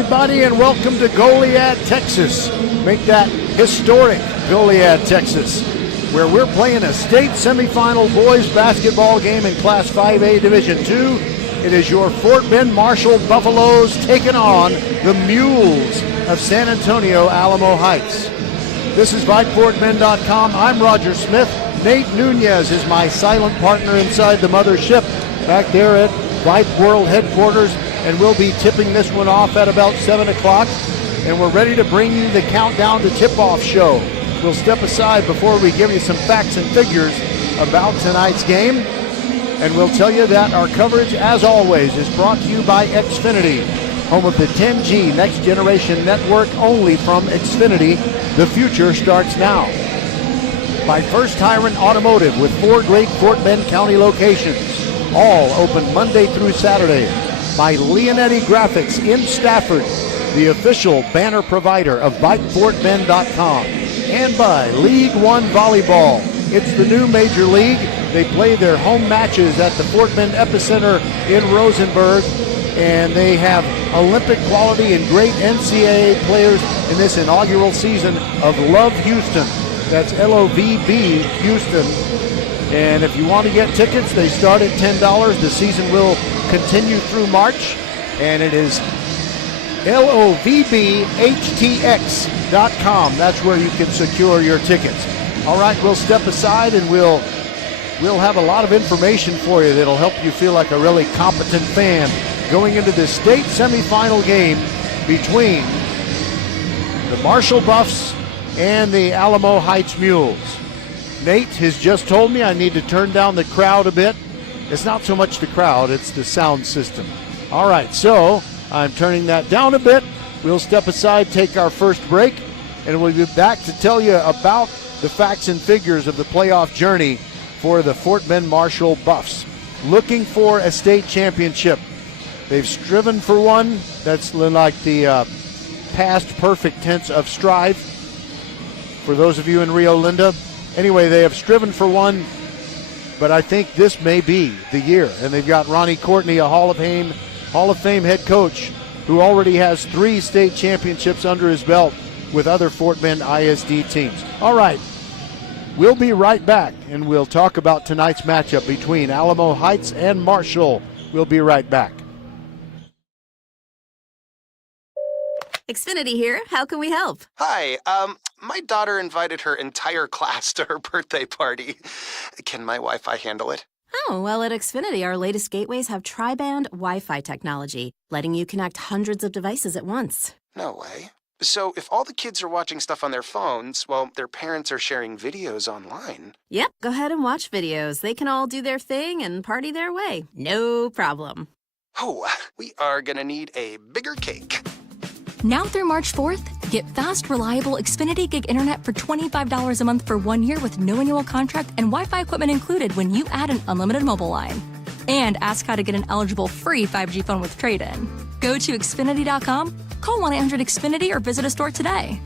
everybody, and welcome to Goliad, Texas. Make that historic Goliad, Texas, where we're playing a state semifinal boys basketball game in Class 5A Division II. It is your Fort Bend Marshall Buffaloes taking on the Mules of San Antonio, Alamo Heights. This is VypeFortBend.com. I'm Roger Smith. Nate Nunez is my silent partner inside the mothership back there at Vype World Headquarters, and we'll be tipping this one off at about 7 o'clock, and we're ready to bring you the countdown to tip-off show. We'll step aside before we give you some facts and figures about tonight's game, and we'll tell you that our coverage, as always, is brought to you by Xfinity, home of the 10G Next Generation Network, only from Xfinity. The future starts now. By First Tyrant Automotive with 4 great Fort Bend County locations, all open Monday through Saturday. By Leonetti Graphics in Stafford, the official banner provider of VypeFortBend.com. And by League One Volleyball. It's the new major league. They play their home matches at the Fort Bend Epicenter in Rosenberg, and they have Olympic quality and great NCAA players in this inaugural season of Love Houston. That's LOVB Houston. And if you want to get tickets, they start at $10. The season will continue through March, and it is LOVBHTX.com. That's where you can secure your tickets. All right, we'll step aside, and we'll have a lot of information for you that'll help you feel like a really competent fan going into the state semifinal game between the Marshall Buffs and the Alamo Heights Mules. Nate has just told me I need to turn down the crowd a bit. It's not so much the crowd, it's the sound system. All right, so I'm turning that down a bit. We'll step aside, take our first break, and we'll be back to tell you about the facts and figures of the playoff journey for the Fort Bend Marshall Buffs. Looking for a state championship. They've striven for one. That's like the past perfect tense of strive for those of you in Rio Linda. Anyway, they have striven for one, but I think this may be the year. And they've got Ronnie Courtney, a Hall of Fame head coach, who already has 3 state championships under his belt with other Fort Bend ISD teams. All right, we'll be right back, and we'll talk about tonight's matchup between Alamo Heights and Marshall. We'll be right back. Xfinity here. How can we help? Hi, my daughter invited her entire class to her birthday party. Can my Wi-Fi handle it? Oh, well, at Xfinity, our latest gateways have tri-band Wi-Fi technology, letting you connect hundreds of devices at once. No way. So if all the kids are watching stuff on their phones, well, their parents are sharing videos online. Yep, go ahead and watch videos. They can all do their thing and party their way. No problem. Oh, we are gonna need a bigger cake. Now through March 4th, get fast, reliable Xfinity Gig Internet for $25 a month for 1 year with no annual contract and Wi-Fi equipment included when you add an unlimited mobile line. And ask how to get an eligible free 5G phone with trade-in. Go to Xfinity.com, call 1-800-XFINITY or visit a store today.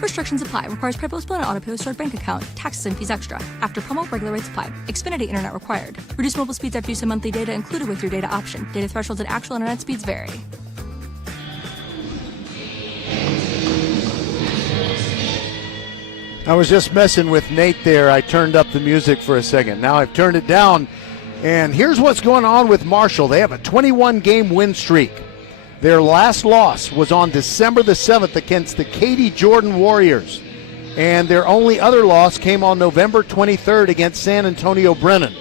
Restrictions apply. Requires PayPal split and auto-pay with stored bank account. Taxes and fees extra. After promo, regular rates apply. Xfinity Internet required. Reduced mobile speeds after use of monthly data included with your data option. Data thresholds and actual internet speeds vary. I was just messing with Nate there. I turned up the music for a second. Now I've turned it down. And here's what's going on with Marshall. They have a 21-game win streak. Their last loss was on December the 7th against the Katy Jordan Warriors. And their only other loss came on November 23rd against San Antonio Brennan.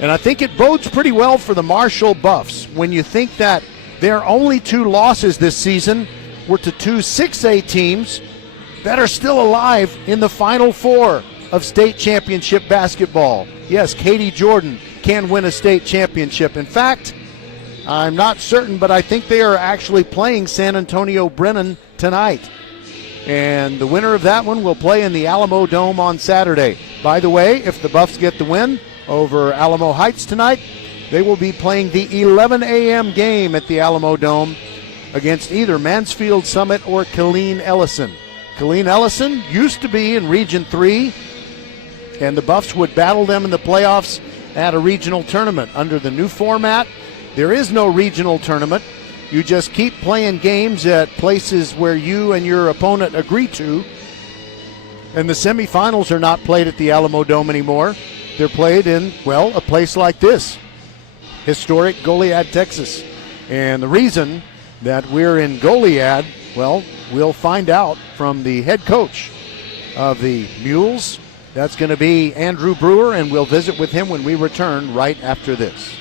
And I think it bodes pretty well for the Marshall Buffs when you think that their only 2 losses this season were to 2 6A teams that are still alive in the Final Four of state championship basketball. Yes, Katy Jordan can win a state championship. In fact, I'm not certain, but I think they are actually playing San Antonio Brennan tonight. And the winner of that one will play in the Alamo Dome on Saturday. By the way, if the Buffs get the win over Alamo Heights tonight, they will be playing the 11 a.m. game at the Alamo Dome against either Mansfield Summit or Killeen Ellison. Killeen Ellison used to be in Region 3, and the Buffs would battle them in the playoffs at a regional tournament. Under the new format, there is no regional tournament. You just keep playing games at places where you and your opponent agree to. And the semifinals are not played at the Alamo Dome anymore. They're played in, well, a place like this, historic Goliad, Texas. And the reason that we're in Goliad, well, we'll find out from the head coach of the Mules. That's going to be Andrew Brewer, and we'll visit with him when we return right after this.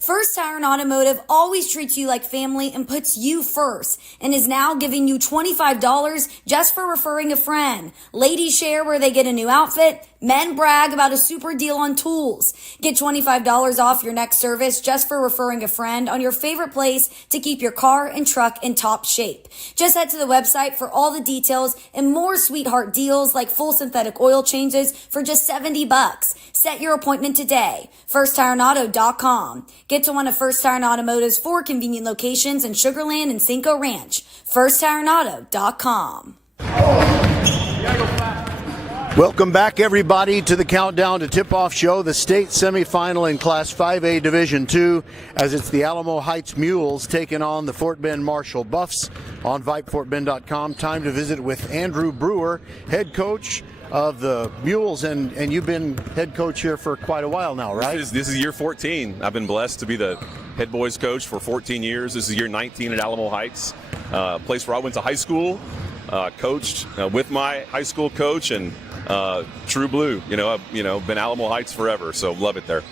First Tire Automotive always treats you like family and puts you first, and is now giving you $25 just for referring a friend. Ladies share where they get a new outfit. Men brag about a super deal on tools. Get $25 off your next service just for referring a friend on your favorite place to keep your car and truck in top shape. Just head to the website for all the details and more sweetheart deals like full synthetic oil changes for just $70. Set your appointment today. FirstTireAuto.com. Get to one of First Tire Automotive's 4 convenient locations in Sugar Land and Cinco Ranch. FirstTireAuto.com. Welcome back, everybody, to the Countdown to Tip-Off Show, the state semifinal in Class 5A Division II, as it's the Alamo Heights Mules taking on the Fort Bend Marshall Buffs on VypeFortBend.com. Time to visit with Andrew Brewer, head coach of the Mules, and you've been head coach here for quite a while now, right? This is year 14. I've been blessed to be the head boys coach for 14 years. This is year 19 at Alamo Heights, place where I went to high school, coached with my high school coach, and True Blue. I've been Alamo Heights forever, so love it there.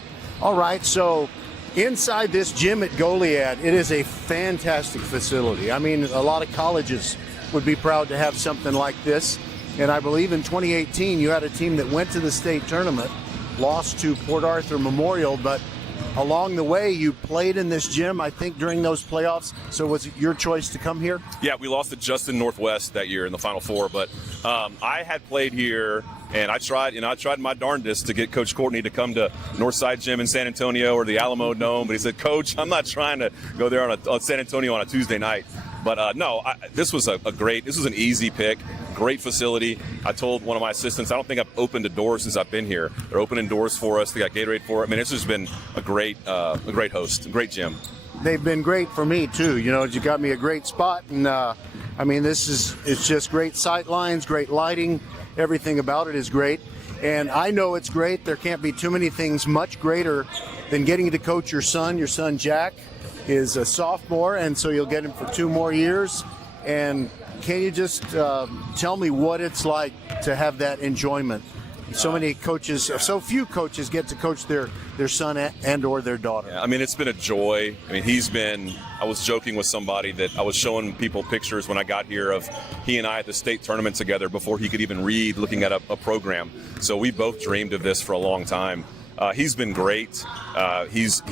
All right, so inside this gym at Goliad, it is a fantastic facility. I mean, a lot of colleges would be proud to have something like this. And I believe in 2018, you had a team that went to the state tournament, lost to Port Arthur Memorial, but along the way, you played in this gym, I think, during those playoffs. So was it your choice to come here? Yeah, we lost to Justin Northwest that year in the Final Four, but I had played here, and I tried my darndest to get Coach Courtney to come to Northside Gym in San Antonio or the Alamo Dome, but he said, Coach, I'm not trying to go there on San Antonio on a Tuesday night. But this was this was an easy pick. Great facility. I told one of my assistants, I don't think I've opened a door since I've been here. They're opening doors for us. They got Gatorade for it. I mean, it's just been a great host, a great gym. They've been great for me too. You got me a great spot, and it's just great sight lines, great lighting. Everything about it is great, and I know it's great. There can't be too many things much greater than getting to coach your son. Your son Jack is a sophomore, and so you'll get him for 2 more years. And can you just tell me what it's like to have that enjoyment? So many coaches, so few coaches get to coach their son and or their daughter. Yeah, I mean, it's been a joy. I mean, I was joking with somebody that I was showing people pictures when I got here of he and I at the state tournament together before he could even read, looking at a program. So we both dreamed of this for a long time. He's been great. He's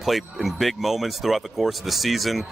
played in big moments throughout the course of the season.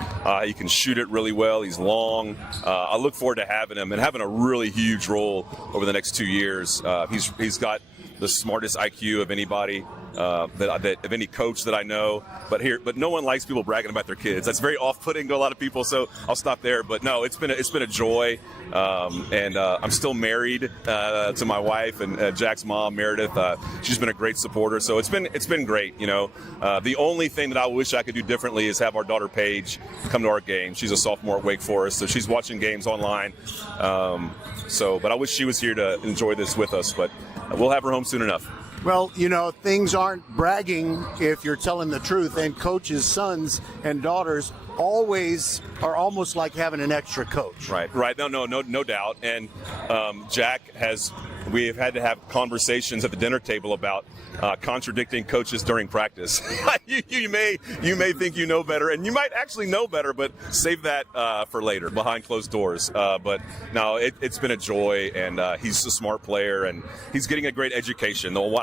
He can shoot it really well. He's long. I look forward to having him and having a really huge role over the next 2 years. He's got the smartest IQ of anybody, of any coach that I know. But no one likes people bragging about their kids. That's very off-putting to a lot of people. So I'll stop there. But no, it's been a joy. And I'm still married to my wife and Jack's mom, Meredith. She's been a great supporter. So it's been great. The only thing that I wish I could do differently is have our daughter Paige come to our game. She's a sophomore at Wake Forest, so she's watching games online. But I wish she was here to enjoy this with us. But we'll have her home soon enough. Well, things aren't bragging if you're telling the truth, and coaches' sons and daughters always are almost like having an extra coach. Right. No doubt. And we've had to have conversations at the dinner table about contradicting coaches during practice. you may think you know better, and you might actually know better, but save that for later, behind closed doors. But no, it's been a joy, and he's a smart player, and he's getting a great education. Though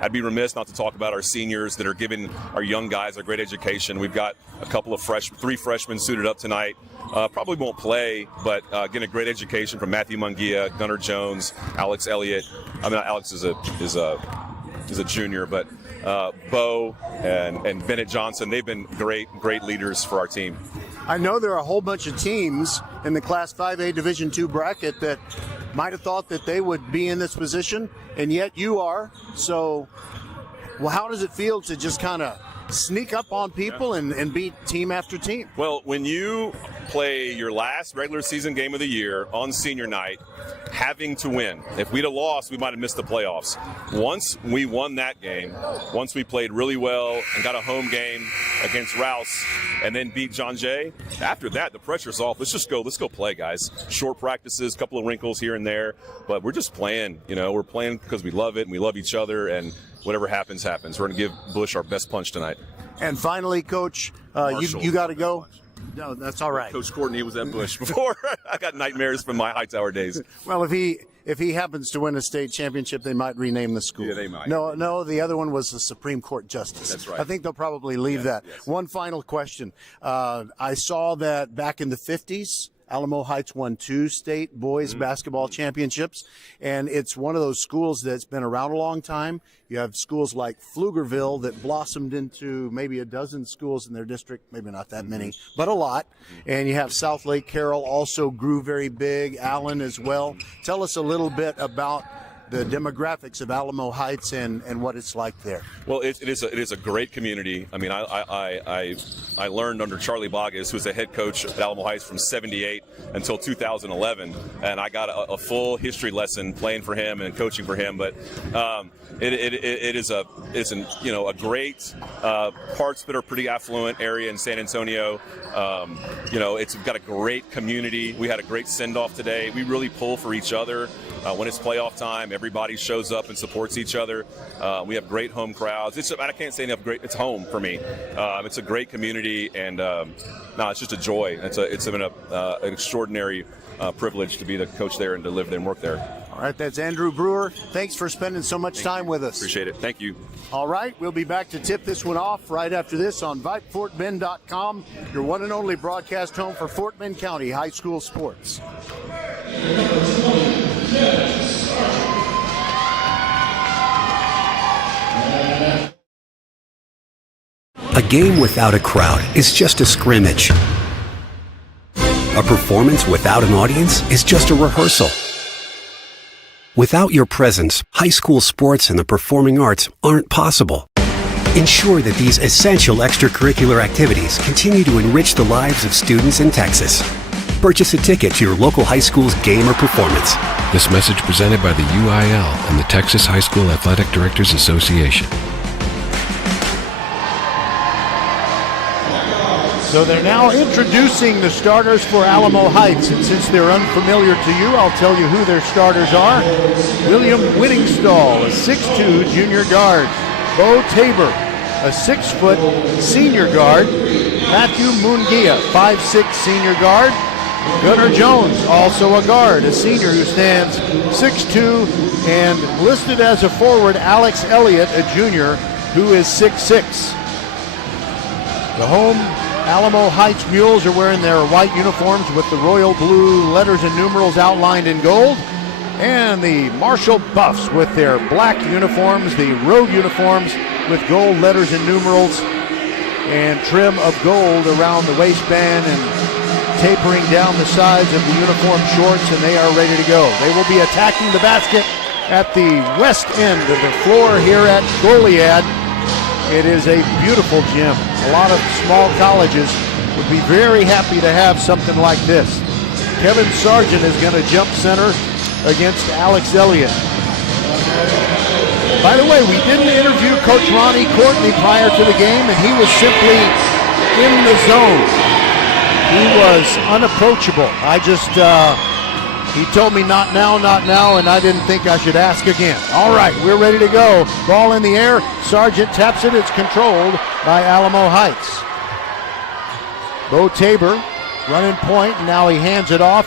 I'd be remiss not to talk about our seniors that are giving our young guys a great education. We've got a couple of 3 freshmen suited up tonight. Probably won't play, but getting a great education from Matthew Munguia, Gunnar Jones, Alex Elliott. I mean, Alex is a junior, but Bo and Bennett Johnson, they've been great leaders for our team. I know there are a whole bunch of teams in the Class 5A Division II bracket that might have thought that they would be in this position, and yet you are. So Well, how does it feel to just kind of sneak up on people and beat team after team? Well, when you play your last regular season game of the year on senior night, having to win. If we'd have lost, we might have missed the playoffs. Once we won that game, once we played really well and got a home game against Rouse and then beat John Jay, after that, the pressure's off. Let's go play, guys. Short practices, couple of wrinkles here and there, but we're just playing. We're playing because we love it and we love each other, and whatever happens, happens. We're going to give Bush our best punch tonight. And finally, Coach, you got to go. No, that's all right. Coach Courtney was at Bush before. I got nightmares from my Hightower days. Well, if he happens to win a state championship, they might rename the school. Yeah, they might. No, the other one was the Supreme Court Justice. That's right. I think they'll probably leave that. Yes. One final question. I saw that back in the 50s, Alamo Heights won 2 state boys basketball championships, and it's one of those schools that's been around a long time. You have schools like Pflugerville that blossomed into maybe a dozen schools in their district, maybe not that many, but a lot. And you have South Lake Carroll also grew very big, Allen as well. Tell us a little bit about the demographics of Alamo Heights and what it's like there. Well, it is a great community. I mean, I learned under Charlie Boggess, who was the head coach at Alamo Heights from '78 until 2011, and I got a full history lesson playing for him and coaching for him. But it is a great parts that are pretty affluent area in San Antonio. It's got a great community. We had a great send-off today. We really pull for each other. When it's playoff time, everybody shows up and supports each other. We have great home crowds. I can't say enough great. It's home for me. It's a great community, and it's just a joy. It's been an extraordinary privilege to be the coach there and to live there and work there. All right, that's Andrew Brewer. Thanks for spending so much time with us. Appreciate it. Thank you. All right, we'll be back to tip this one off right after this on VypeFortBend.com, your one and only broadcast home for Fort Bend County high school sports. A game without a crowd is just a scrimmage. A performance without an audience is just a rehearsal. Without your presence, high school sports and the performing arts aren't possible. Ensure that these essential extracurricular activities continue to enrich the lives of students in Texas. Purchase a ticket to your local high school's game or performance. This message presented by the UIL and the Texas High School Athletic Directors Association. So they're now introducing the starters for Alamo Heights, and since they're unfamiliar to you, I'll tell you who their starters are. William Whittingstall, a 6'2" junior guard. Bo Tabor, a 6-foot senior guard. Matthew Mungia, 5'6" senior guard. Gunnar Jones, also a guard, a senior who stands 6'2", and listed as a forward, Alex Elliott, a junior, who is 6'6". The home Alamo Heights Mules are wearing their white uniforms with the royal blue letters and numerals outlined in gold. And the Marshall Buffs with their black uniforms, the road uniforms with gold letters and numerals and trim of gold around the waistband and tapering down the sides of the uniform shorts, and they are ready to go. They will be attacking the basket at the west end of the floor here at Goliad. It is a beautiful gym. A lot of small colleges would be very happy to have something like this. Kevin Sargent is going to jump center against Alex Elliott. By the way, we didn't interview Coach Ronnie Courtney prior to the game, and he was simply in the zone. He was unapproachable. He told me not now, and I didn't think I should ask again. All right, we're ready to go. Ball in the air. Sargent taps it. It's controlled by Alamo Heights. Bo Tabor running point. Now he hands it off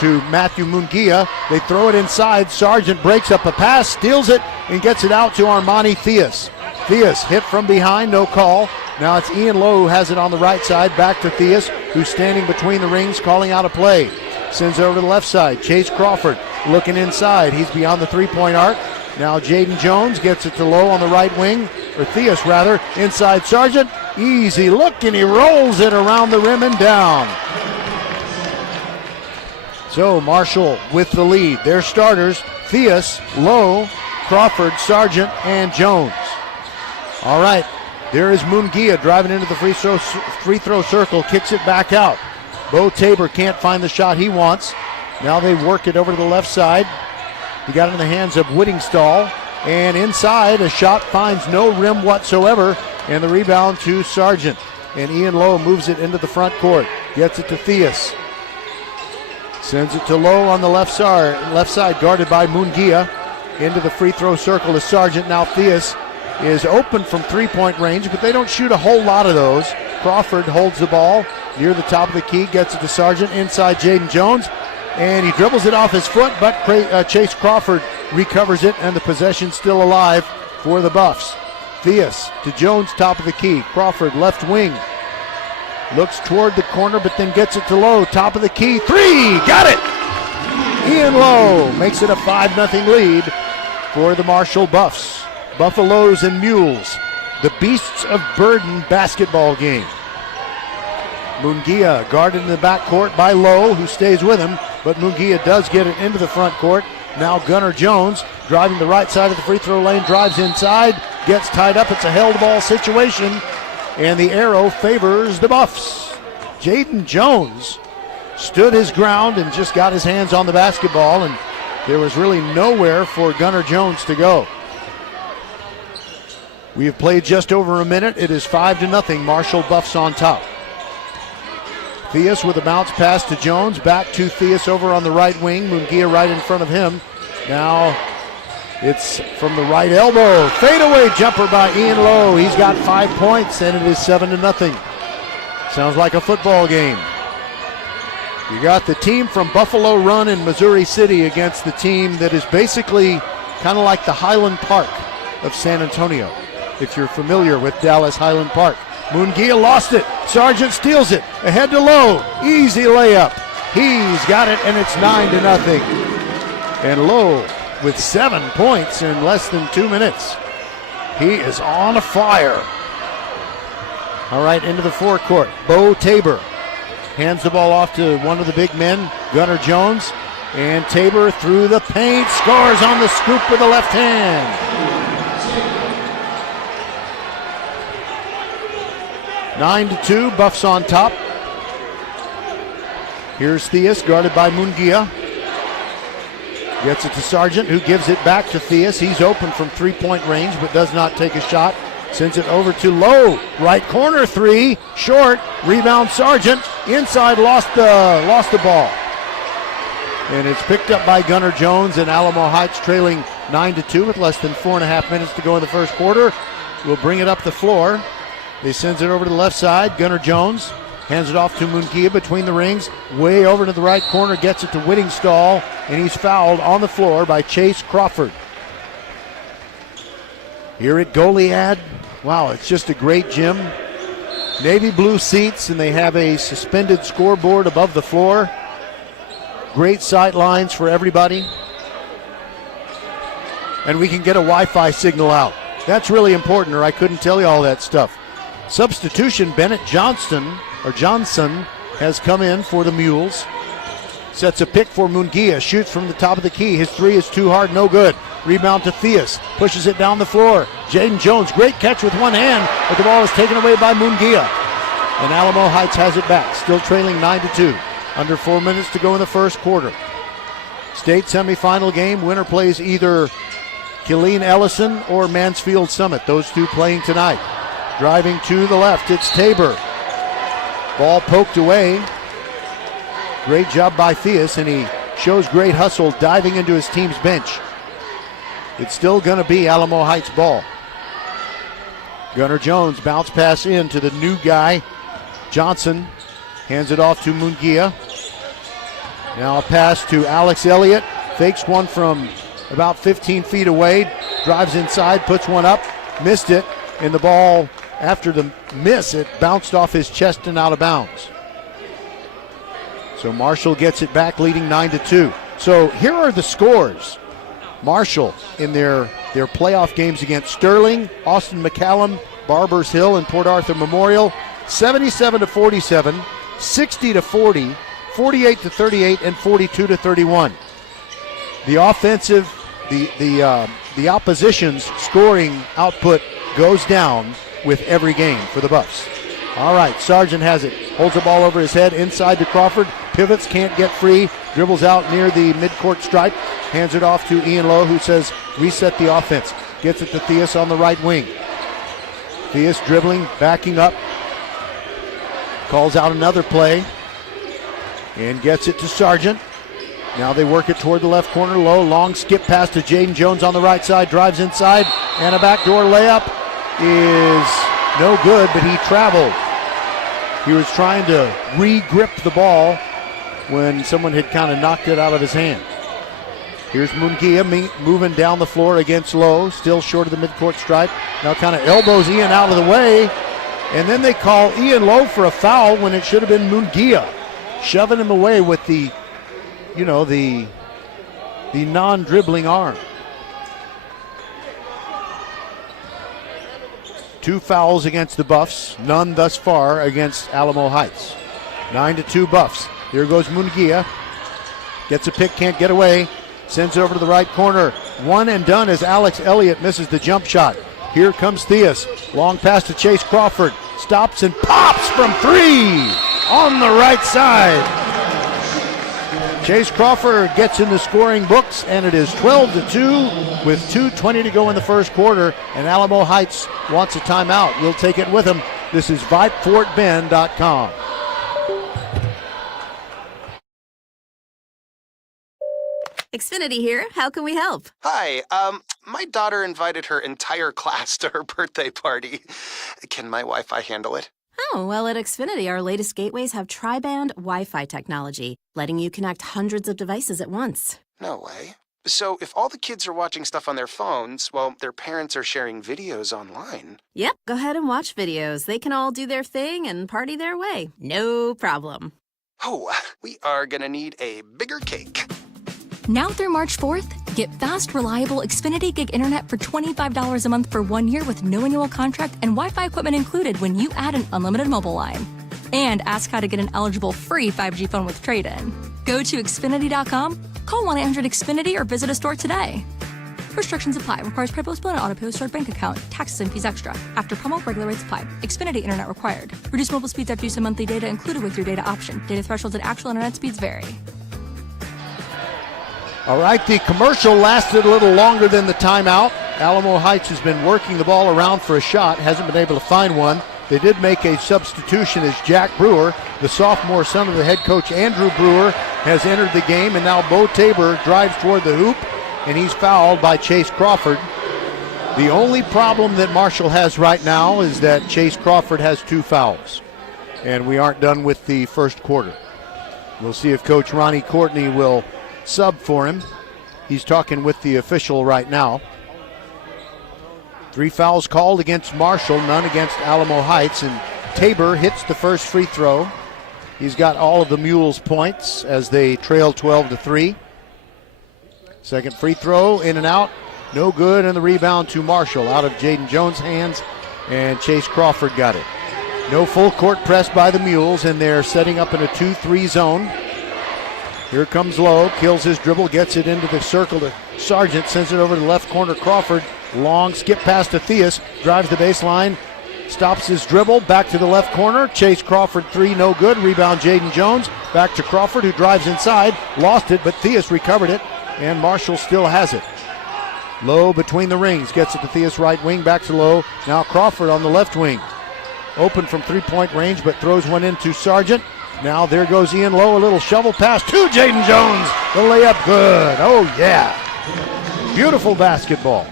to Matthew Mungia. They throw it inside. Sargent breaks up a pass, steals it, and gets it out to Armani Theus. Theus hit from behind, no call. Now it's Ian Lowe who has it on the right side. Back to Theus, who's standing between the rings, calling out a play. Sends it over to the left side. Chase Crawford looking inside. He's beyond the three-point arc. Now Jaden Jones gets it to Lowe on the right wing, or Theus rather. Inside Sargent. Easy look, and he rolls it around the rim and down. So Marshall with the lead. Their starters, Theus, Lowe, Crawford, Sargent, and Jones. All right, there is Munguia driving into the free throw circle, kicks it back out. Bo Tabor can't find the shot he wants. Now they work it over to the left side. He got it in the hands of Whittingstall, and inside a shot finds no rim whatsoever, and the rebound to Sargent. And Ian Lowe moves it into the front court, gets it to Theus. Sends it to Lowe on the left side, guarded by Munguia. Into the free throw circle is Sargent. Now Theus is open from three-point range, but they don't shoot a whole lot of those. Crawford holds the ball near the top of the key, gets it to Sargent, inside Jaden Jones, and he dribbles it off his foot, but Chase Crawford recovers it, and the possession's still alive for the Buffs. Theus to Jones, top of the key. Crawford, left wing, looks toward the corner, but then gets it to Lowe, top of the key. Three, got it! Ian Lowe makes it a 5-0 lead for the Marshall Buffs. Buffaloes and Mules, the Beasts of Burden basketball game. Munguia guarded in the backcourt by Lowe, who stays with him, but Munguia does get it into the front court. Now Gunnar Jones driving the right side of the free throw lane, drives inside, gets tied up. It's a held ball situation, and the arrow favors the Buffs. Jaden Jones stood his ground and just got his hands on the basketball, and there was really nowhere for Gunnar Jones to go. We have played just over a minute. It is 5-0, Marshall Buffs on top. Theus with a bounce pass to Jones, back to Theus over on the right wing. Munguia right in front of him. Now it's from the right elbow. Fadeaway jumper by Ian Lowe. He's got 5 points, and it is 7-0. Sounds like a football game. You got the team from Buffalo Run in Missouri City against the team that is basically kind of like the Highland Park of San Antonio, if you're familiar with Dallas Highland Park. Munguia lost it. Sargent steals it. Ahead to Lowe. Easy layup. He's got it, and it's 9-0. And Lowe with 7 points in less than 2 minutes. He is on fire. All right, into the forecourt. Bo Tabor hands the ball off to one of the big men, Gunnar Jones. And Tabor through the paint, scores on the scoop with the left hand. 9-2, Buffs on top. Here's Theus, guarded by Munguia. Gets it to Sargent, who gives it back to Theus. He's open from three-point range, but does not take a shot. Sends it over to Lowe. Right corner three, short. Rebound Sargent. Inside, lost the ball. And it's picked up by Gunnar Jones, and Alamo Heights trailing 9-2 with less than 4.5 minutes to go in the first quarter. Will bring it up the floor. He sends it over to the left side. Gunnar Jones hands it off to Munguia between the rings. Way over to the right corner, gets it to Whittingstall, and he's fouled on the floor by Chase Crawford. Here at Goliad, wow, it's just a great gym. Navy blue seats, and they have a suspended scoreboard above the floor. Great sight lines for everybody. And we can get a Wi-Fi signal out. That's really important, or I couldn't tell you all that stuff. Substitution, Bennett Johnson has come in for the Mules. Sets a pick for Munguia, shoots from the top of the key. His three is too hard, no good. Rebound to Theus, pushes it down the floor. Jaden Jones, great catch with one hand, but the ball is taken away by Munguia. And Alamo Heights has it back, still trailing 9-2. Under 4 minutes to go in the first quarter. State semifinal game, winner plays either Killeen Ellison or Mansfield Summit. Those two playing tonight. Driving to the left, it's Tabor. Ball poked away. Great job by Theus, and he shows great hustle diving into his team's bench. It's still going to be Alamo Heights ball. Gunnar Jones, bounce pass in to the new guy. Johnson hands it off to Munguia. Now a pass to Alex Elliott. Fakes one from about 15 feet away. Drives inside, puts one up. Missed it, and the ball, after the miss, it bounced off his chest and out of bounds. So Marshall gets it back, leading 9-2. So here are the scores. Marshall in their playoff games against Sterling, Austin McCallum, Barbers Hill, and Port Arthur Memorial, 77-47, 60-40, 48-38, and 42-31. The offensive, the opposition's scoring output goes down with every game for the Buffs. All right, Sargent has it. Holds the ball over his head, inside to Crawford. Pivots, can't get free. Dribbles out near the midcourt stripe. Hands it off to Ian Lowe, who says, reset the offense. Gets it to Theus on the right wing. Theus dribbling, backing up. Calls out another play. And gets it to Sargent. Now they work it toward the left corner. Low, long skip pass to Jaden Jones on the right side. Drives inside. And a backdoor layup is no good, but he traveled. He was trying to re-grip the ball when someone had kind of knocked it out of his hand. Here's Mungia moving down the floor against Lowe, still short of the midcourt stripe. Now kind of elbows Ian out of the way, and then they call Ian Lowe for a foul when it should have been Mungia, shoving him away with the non-dribbling arm. 2 fouls against the Buffs, none thus far against Alamo Heights. 9-2 Buffs. Here goes Mungia. Gets a pick, can't get away. Sends it over to the right corner. One and done as Alex Elliott misses the jump shot. Here comes Theus. Long pass to Chase Crawford. Stops and pops from 3 on the right side. Chase Crawford gets in the scoring books, and it is 12-2 with 2:20 to go in the first quarter, and Alamo Heights wants a timeout. We'll take it with them. This is VypeFortBend.com. Xfinity here. How can we help? Hi, my daughter invited her entire class to her birthday party. Can my Wi-Fi handle it? Oh, well, at Xfinity, our latest gateways have tri-band Wi-Fi technology, letting you connect hundreds of devices at once. No way. So if all the kids are watching stuff on their phones, well, their parents are sharing videos online. Yep, go ahead and watch videos. They can all do their thing and party their way. No problem. Oh, we are gonna need a bigger cake. Now through March 4th, get fast, reliable Xfinity Gig Internet for $25 a month for 1 year with no annual contract and Wi-Fi equipment included when you add an unlimited mobile line. And ask how to get an eligible free 5G phone with trade-in. Go to Xfinity.com, call 1-800-XFINITY, or visit a store today. Restrictions apply. Requires PayPal and auto-pay with stored bank account. Taxes and fees extra. After promo, regular rates apply. Xfinity Internet required. Reduced mobile speeds after use of monthly data included with your data option. Data thresholds and actual internet speeds vary. All right, the commercial lasted a little longer than the timeout. Alamo Heights has been working the ball around for a shot, hasn't been able to find one. They did make a substitution as Jack Brewer, the sophomore son of the head coach Andrew Brewer, has entered the game, and now Bo Tabor drives toward the hoop, and he's fouled by Chase Crawford. The only problem that Marshall has right now is that Chase Crawford has 2 fouls, and we aren't done with the first quarter. We'll see if Coach Ronnie Courtney will sub for him. He's talking with the official right now. 3 fouls called against Marshall, none against Alamo Heights, and Tabor hits the first free throw. He's got all of the Mules points as they trail 12-3. Second free throw, in and out, no good, and the rebound to Marshall out of Jaden Jones' hands, and Chase Crawford got it. No full court press by the Mules, and they're setting up in a 2-3 zone. Here comes Lowe, kills his dribble, gets it into the circle to Sargent, sends it over to the left corner, Crawford. Long skip pass to Theus, drives the baseline, stops his dribble, back to the left corner. Chase Crawford 3, no good. Rebound Jaden Jones, back to Crawford, who drives inside, lost it, but Theus recovered it, and Marshall still has it. Lowe between the rings, gets it to Theus right wing, back to Lowe. Now Crawford on the left wing. Open from 3-point range, but throws one into Sargent. Now there goes Ian Lowe, a little shovel pass to Jaden Jones. The layup good. Oh, yeah. Beautiful basketball.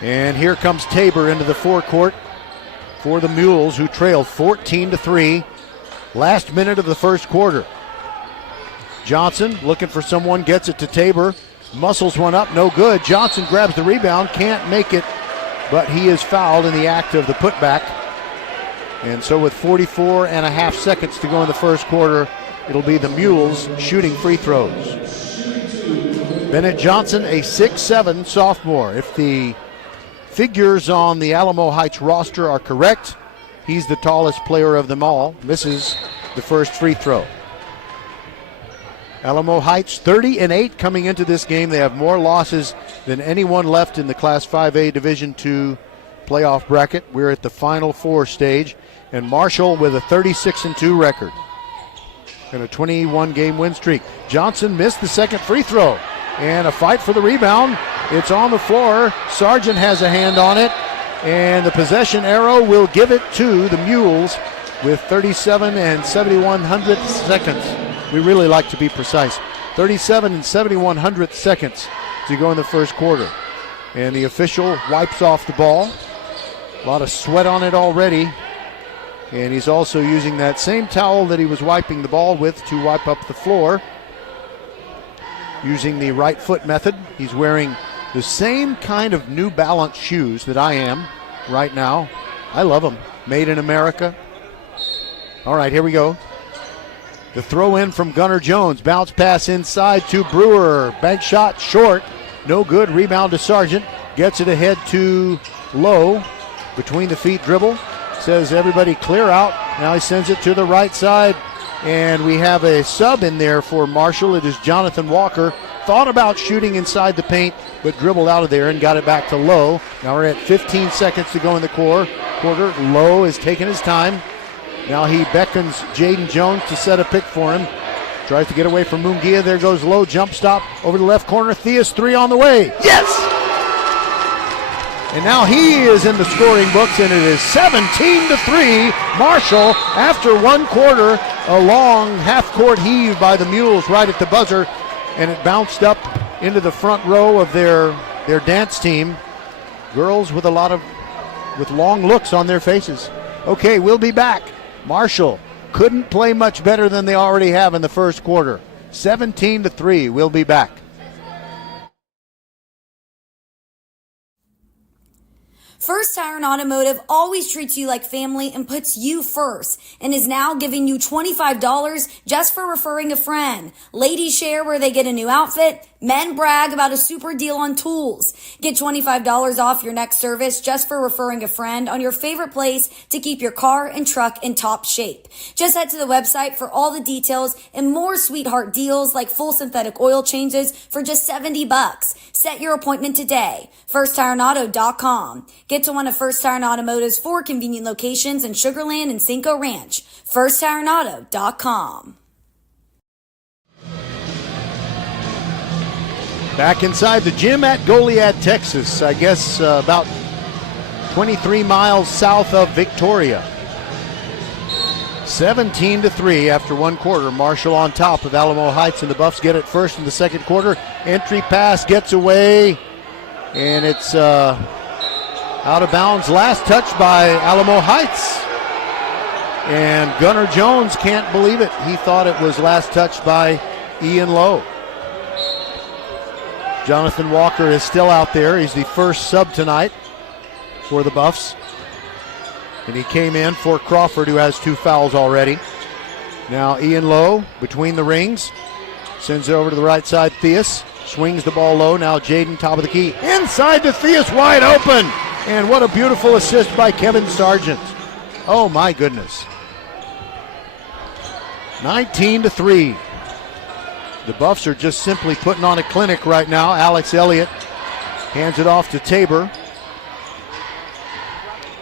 And here comes Tabor into the forecourt for the Mules, who trail 14-3. Last minute of the first quarter. Johnson looking for someone, gets it to Tabor. Muscles one up, no good. Johnson grabs the rebound, can't make it, but he is fouled in the act of the putback. And so with 44.5 seconds to go in the first quarter, it'll be the Mules shooting free throws. Bennett Johnson, a 6'7" sophomore. If the figures on the Alamo Heights roster are correct, he's the tallest player of them all. Misses the first free throw. Alamo Heights 30-8 coming into this game. They have more losses than anyone left in the Class 5A Division II playoff bracket. We're at the Final Four stage, and Marshall with a 36-2 record and a 21-game win streak. Johnson missed the second free throw, and a fight for the rebound. It's on the floor. Sargent has a hand on it, and the possession arrow will give it to the Mules with 37 and 71/100 seconds. We really like to be precise. 37 and 71/100 seconds to go in the first quarter. And the official wipes off the ball. A lot of sweat on it already. And he's also using that same towel that he was wiping the ball with to wipe up the floor. Using the right foot method. He's wearing the same kind of New Balance shoes that I am right now. I love them. Made in America. All right, here we go. The throw in from Gunnar Jones. Bounce pass inside to Brewer. Bank shot short. No good. Rebound to Sargent. Gets it ahead to Lowe. Between the feet dribble. Says everybody clear out. Now he sends it to the right side. And we have a sub in there for Marshall. It is Jonathan Walker. Thought about shooting inside the paint, but dribbled out of there and got it back to Lowe. Now we're at 15 seconds to go in the quarter. Lowe is taking his time. Now he beckons Jaden Jones to set a pick for him. Tries to get away from Mungia. There goes Lowe. Jump stop over the left corner. Theus three on the way. Yes! And now he is in the scoring books, and it is 17-3. Marshall, after one quarter, a long half-court heave by the Mules right at the buzzer, and it bounced up into the front row of their dance team. Girls with with long looks on their faces. Okay, we'll be back. Marshall couldn't play much better than they already have in the first quarter. 17-3. We'll be back. First Tire and Automotive always treats you like family and puts you first, and is now giving you $25 just for referring a friend. Ladies share where they get a new outfit. Men brag about a super deal on tools. Get $25 off your next service just for referring a friend on your favorite place to keep your car and truck in top shape. Just head to the website for all the details and more sweetheart deals like full synthetic oil changes for just $70. Set your appointment today. FirstTireAndAuto.com. Get to one of First Tire and Automotive's 4 convenient locations in Sugar Land and Cinco Ranch. FirstTireAndAuto.com. Back inside the gym at Goliad, Texas. I guess about 23 miles south of Victoria. 17-3 after one quarter. Marshall on top of Alamo Heights, and the Buffs get it first in the second quarter. Entry pass gets away, and it's out of bounds. Last touch by Alamo Heights. And Gunnar Jones can't believe it. He thought it was last touch by Ian Lowe. Jonathan Walker is still out there. He's the first sub tonight for the Buffs. And he came in for Crawford, who has 2 fouls already. Now Ian Lowe between the rings. Sends it over to the right side. Theus swings the ball low. Now Jaden, top of the key. Inside to Theus, wide open. And what a beautiful assist by Kevin Sargent. Oh my goodness. 19-3. The Buffs are just simply putting on a clinic right now. Alex Elliott hands it off to Tabor.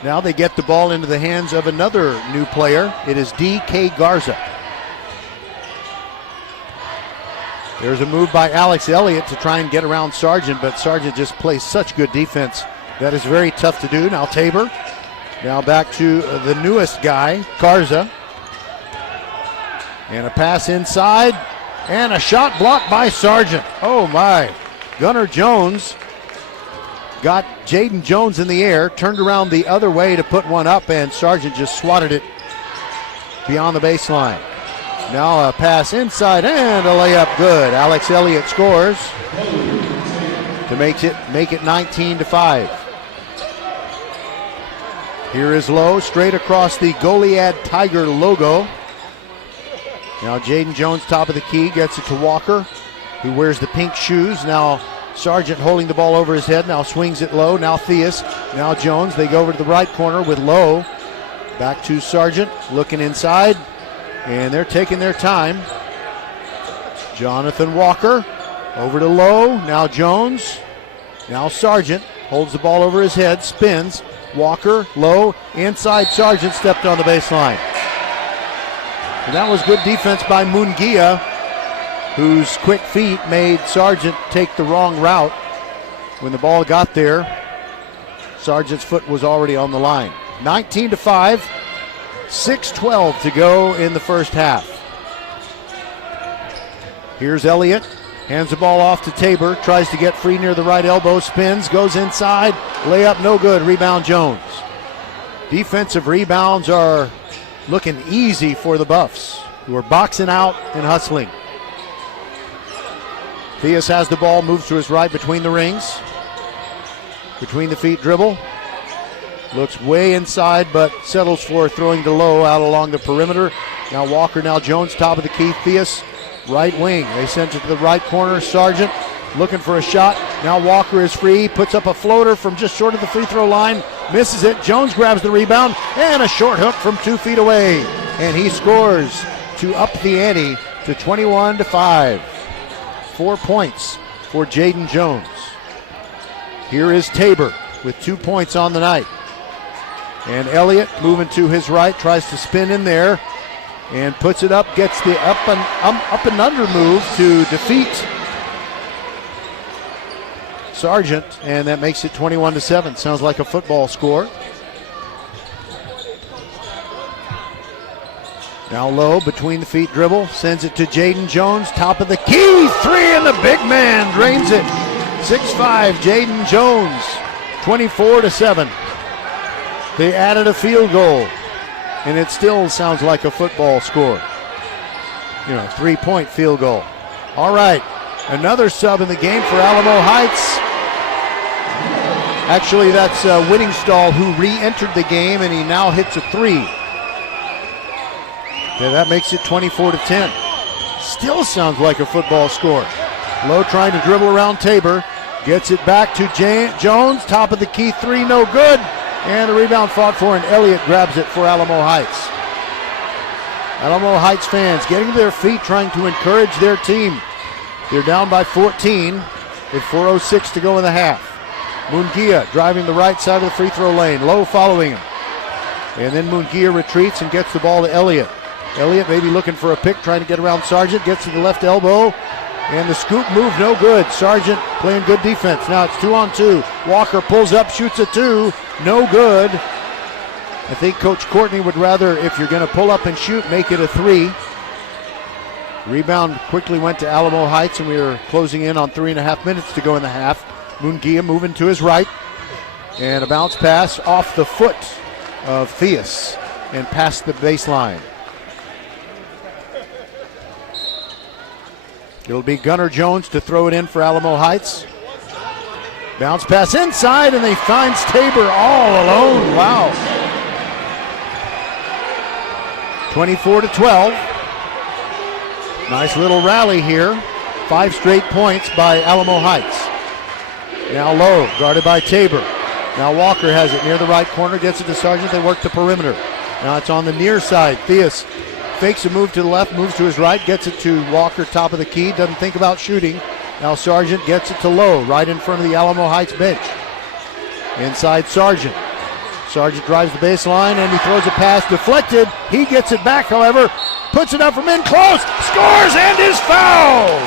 Now they get the ball into the hands of another new player. It is D.K. Garza. There's a move by Alex Elliott to try and get around Sargent, but Sargent just plays such good defense. That is very tough to do. Now Tabor. Now back to the newest guy, Garza. And a pass inside. And a shot blocked by Sargent. Oh my. Gunnar Jones got Jaden Jones in the air, turned around the other way to put one up, and Sargent just swatted it beyond the baseline. Now a pass inside and a layup good. Alex Elliott scores to make it 19-5. Here is Lowe straight across the Goliad Tiger logo. Now Jaden Jones, top of the key, gets it to Walker, who wears the pink shoes. Now Sargent holding the ball over his head. Now swings it low. Now Theus. Now Jones. They go over to the right corner with Lowe. Back to Sargent, looking inside. And they're taking their time. Jonathan Walker over to Lowe. Now Jones. Now Sargent holds the ball over his head, spins. Walker, Lowe, inside. Sargent stepped on the baseline. And that was good defense by Mungia, whose quick feet made Sargent take the wrong route. When the ball got there, Sargent's foot was already on the line. 19-5, 6:12 to go in the first half. Here's Elliott, hands the ball off to Tabor, tries to get free near the right elbow, spins, goes inside, layup no good, rebound Jones. Defensive rebounds are looking easy for the Buffs, who are boxing out and hustling. Theus has the ball, moves to his right between the rings. Between the feet dribble. Looks way inside, but settles for throwing to Lowe out along the perimeter. Now Walker, now Jones, top of the key. Theus, right wing. They send it to the right corner. Sargent looking for a shot. Now Walker is free, puts up a floater from just short of the free throw line. Misses it. Jones grabs the rebound, and a short hook from 2 feet away. And he scores to up the ante to 21-5. 4 points for Jaden Jones. Here is Tabor with 2 points on the night. And Elliott moving to his right, tries to spin in there and puts it up, gets the up and under move to defeat Sargent, and that makes it 21-7. Sounds like a football score. Now Lowe between the feet dribble, sends it to Jaden Jones, top of the key, three, and the big man drains it. 6'5", Jaden Jones, 24-7. They added a field goal, and it still sounds like a football score. 3-point field goal. All right, another sub in the game for Alamo Heights. Actually, that's Whittingstall, who re-entered the game, and he now hits a three. Yeah, that makes it 24-10. Still sounds like a football score. Lowe trying to dribble around Tabor. Gets it back to Jones. Top of the key three, no good. And the rebound fought for, and Elliott grabs it for Alamo Heights. Alamo Heights fans getting to their feet, trying to encourage their team. They're down by 14 with 4:06 to go in the half. Mungia driving the right side of the free throw lane. Lowe following him. And then Mungia retreats and gets the ball to Elliott. Elliott maybe looking for a pick, trying to get around Sargent, gets to the left elbow, and the scoop move no good. Sargent playing good defense. Now it's 2-on-2. Walker pulls up, shoots a two, no good. I think Coach Courtney would rather, if you're going to pull up and shoot, make it a three. Rebound quickly went to Alamo Heights, and we are closing in on 3.5 minutes to go in the half. Mungia moving to his right, and a bounce pass off the foot of Theus and past the baseline. It'll be Gunnar Jones to throw it in for Alamo Heights. Bounce pass inside, and he finds Tabor all alone. Wow. 24-12. Nice little rally here. 5 straight points by Alamo Heights. Now Lowe, guarded by Tabor. Now Walker has it near the right corner, gets it to Sargent. They work the perimeter. Now it's on the near side. Theus fakes a move to the left, moves to his right, gets it to Walker, top of the key, doesn't think about shooting. Now Sargent gets it to Lowe, right in front of the Alamo Heights bench. Inside Sargent. Sargent drives the baseline, and he throws a pass deflected. He gets it back, however, puts it up from in close, scores, and is fouled.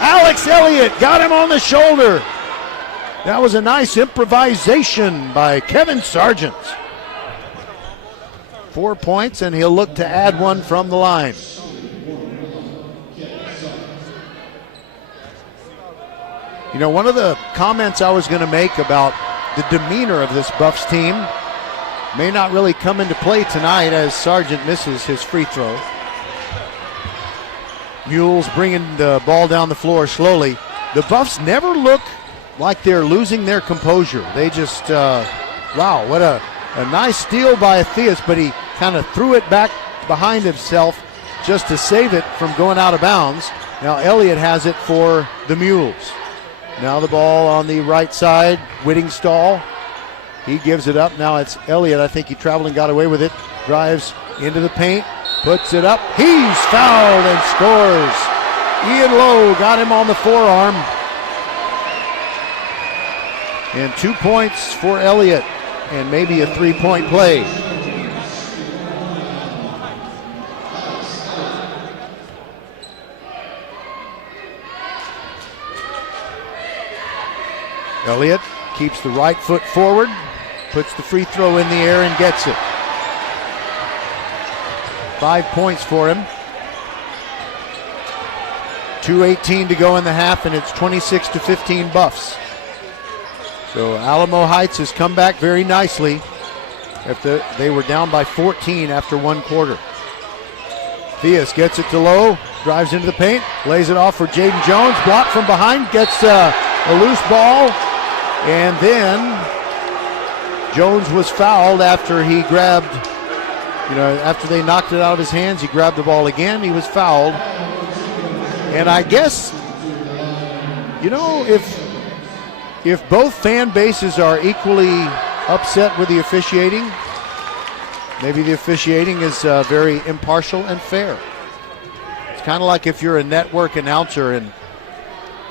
Alex Elliott got him on the shoulder. That was a nice improvisation by Kevin Sargent. 4 points, and he'll look to add one from the line. One of the comments I was going to make about the demeanor of this Buffs team may not really come into play tonight as Sargent misses his free throw. Mules bringing the ball down the floor slowly. The Buffs never look like they're losing their composure. They just, wow, what a nice steal by Theus, but he kind of threw it back behind himself just to save it from going out of bounds. Now Elliott has it for the Mules. Now the ball on the right side, Whittingstall. He gives it up. Now it's Elliott. I think he traveled and got away with it. Drives into the paint, puts it up. He's fouled and scores. Ian Lowe got him on the forearm. And 2 points for Elliott, and maybe a 3-point play. Elliott keeps the right foot forward, puts the free throw in the air and gets it. 5 points for him. 2:18 to go in the half, and it's 26-15 Buffs. So Alamo Heights has come back very nicely after they were down by 14 after one quarter. Theus gets it to Lowe, drives into the paint, lays it off for Jaden Jones, blocked from behind, gets a loose ball, and then Jones was fouled after he grabbed, after they knocked it out of his hands, he grabbed the ball again, he was fouled. And I guess, if both fan bases are equally upset with the officiating, maybe the officiating is very impartial and fair. It's kind of like if you're a network announcer and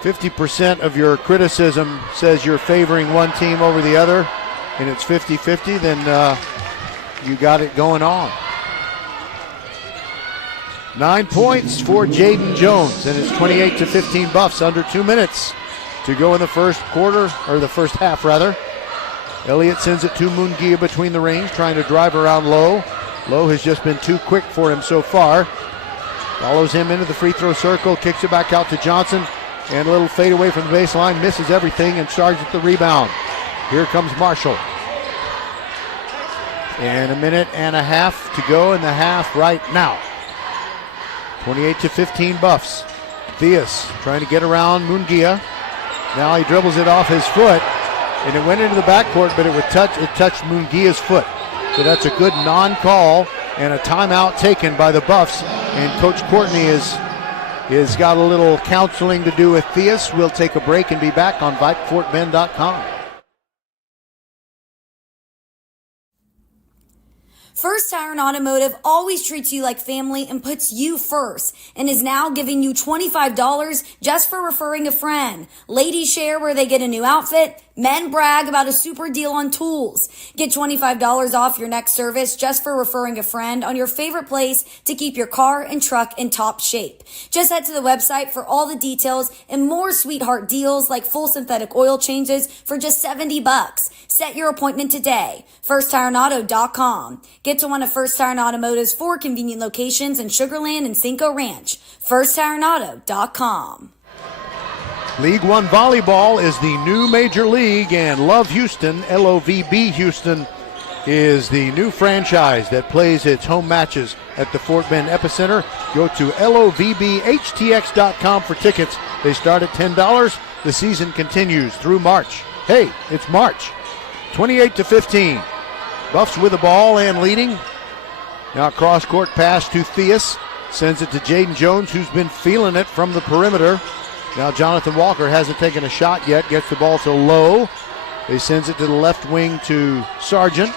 50% of your criticism says you're favoring one team over the other, and it's 50-50, then you got it going on. 9 points for Jaden Jones, and it's 28-15 Buffs, under 2 minutes to go in the first quarter, or the first half rather. Elliott sends it to Mungia between the rings, trying to drive around Lowe. Lowe has just been too quick for him so far. Follows him into the free throw circle, kicks it back out to Johnson, and a little fade away from the baseline, misses everything and Sargent the rebound. Here comes Marshall. And a minute and a half to go in the half right now. 28-15 Buffs. Theus trying to get around Mungia. Now he dribbles it off his foot, and it went into the backcourt, but it touched Mungia's foot. So that's a good non-call and a timeout taken by the Buffs. And Coach Courtney is got a little counseling to do with Theus. We'll take a break and be back on VypeFortBend.com. First Tire and Automotive always treats you like family and puts you first, and is now giving you $25 just for referring a friend. Ladies share where they get a new outfit. Men brag about a super deal on tools. Get $25 off your next service just for referring a friend on your favorite place to keep your car and truck in top shape. Just head to the website for all the details and more sweetheart deals like full synthetic oil changes for just $70. Set your appointment today. FirstTireAndAuto.com. Get to one of First Tire and Automotive's 4 convenient locations in Sugar Land and Cinco Ranch. FirstTireAndAuto.com. League One Volleyball is the new major league, and Love Houston, LOVB Houston, is the new franchise that plays its home matches at the Fort Bend Epicenter. Go to LOVBHTX.com for tickets. They start at $10. The season continues through March. Hey, it's March. 28-15. Buffs with the ball and leading. Now cross-court pass to Theus. Sends it to Jaden Jones, who's been feeling it from the perimeter. Now Jonathan Walker hasn't taken a shot yet. Gets the ball to Lowe. He sends it to the left wing to Sargent.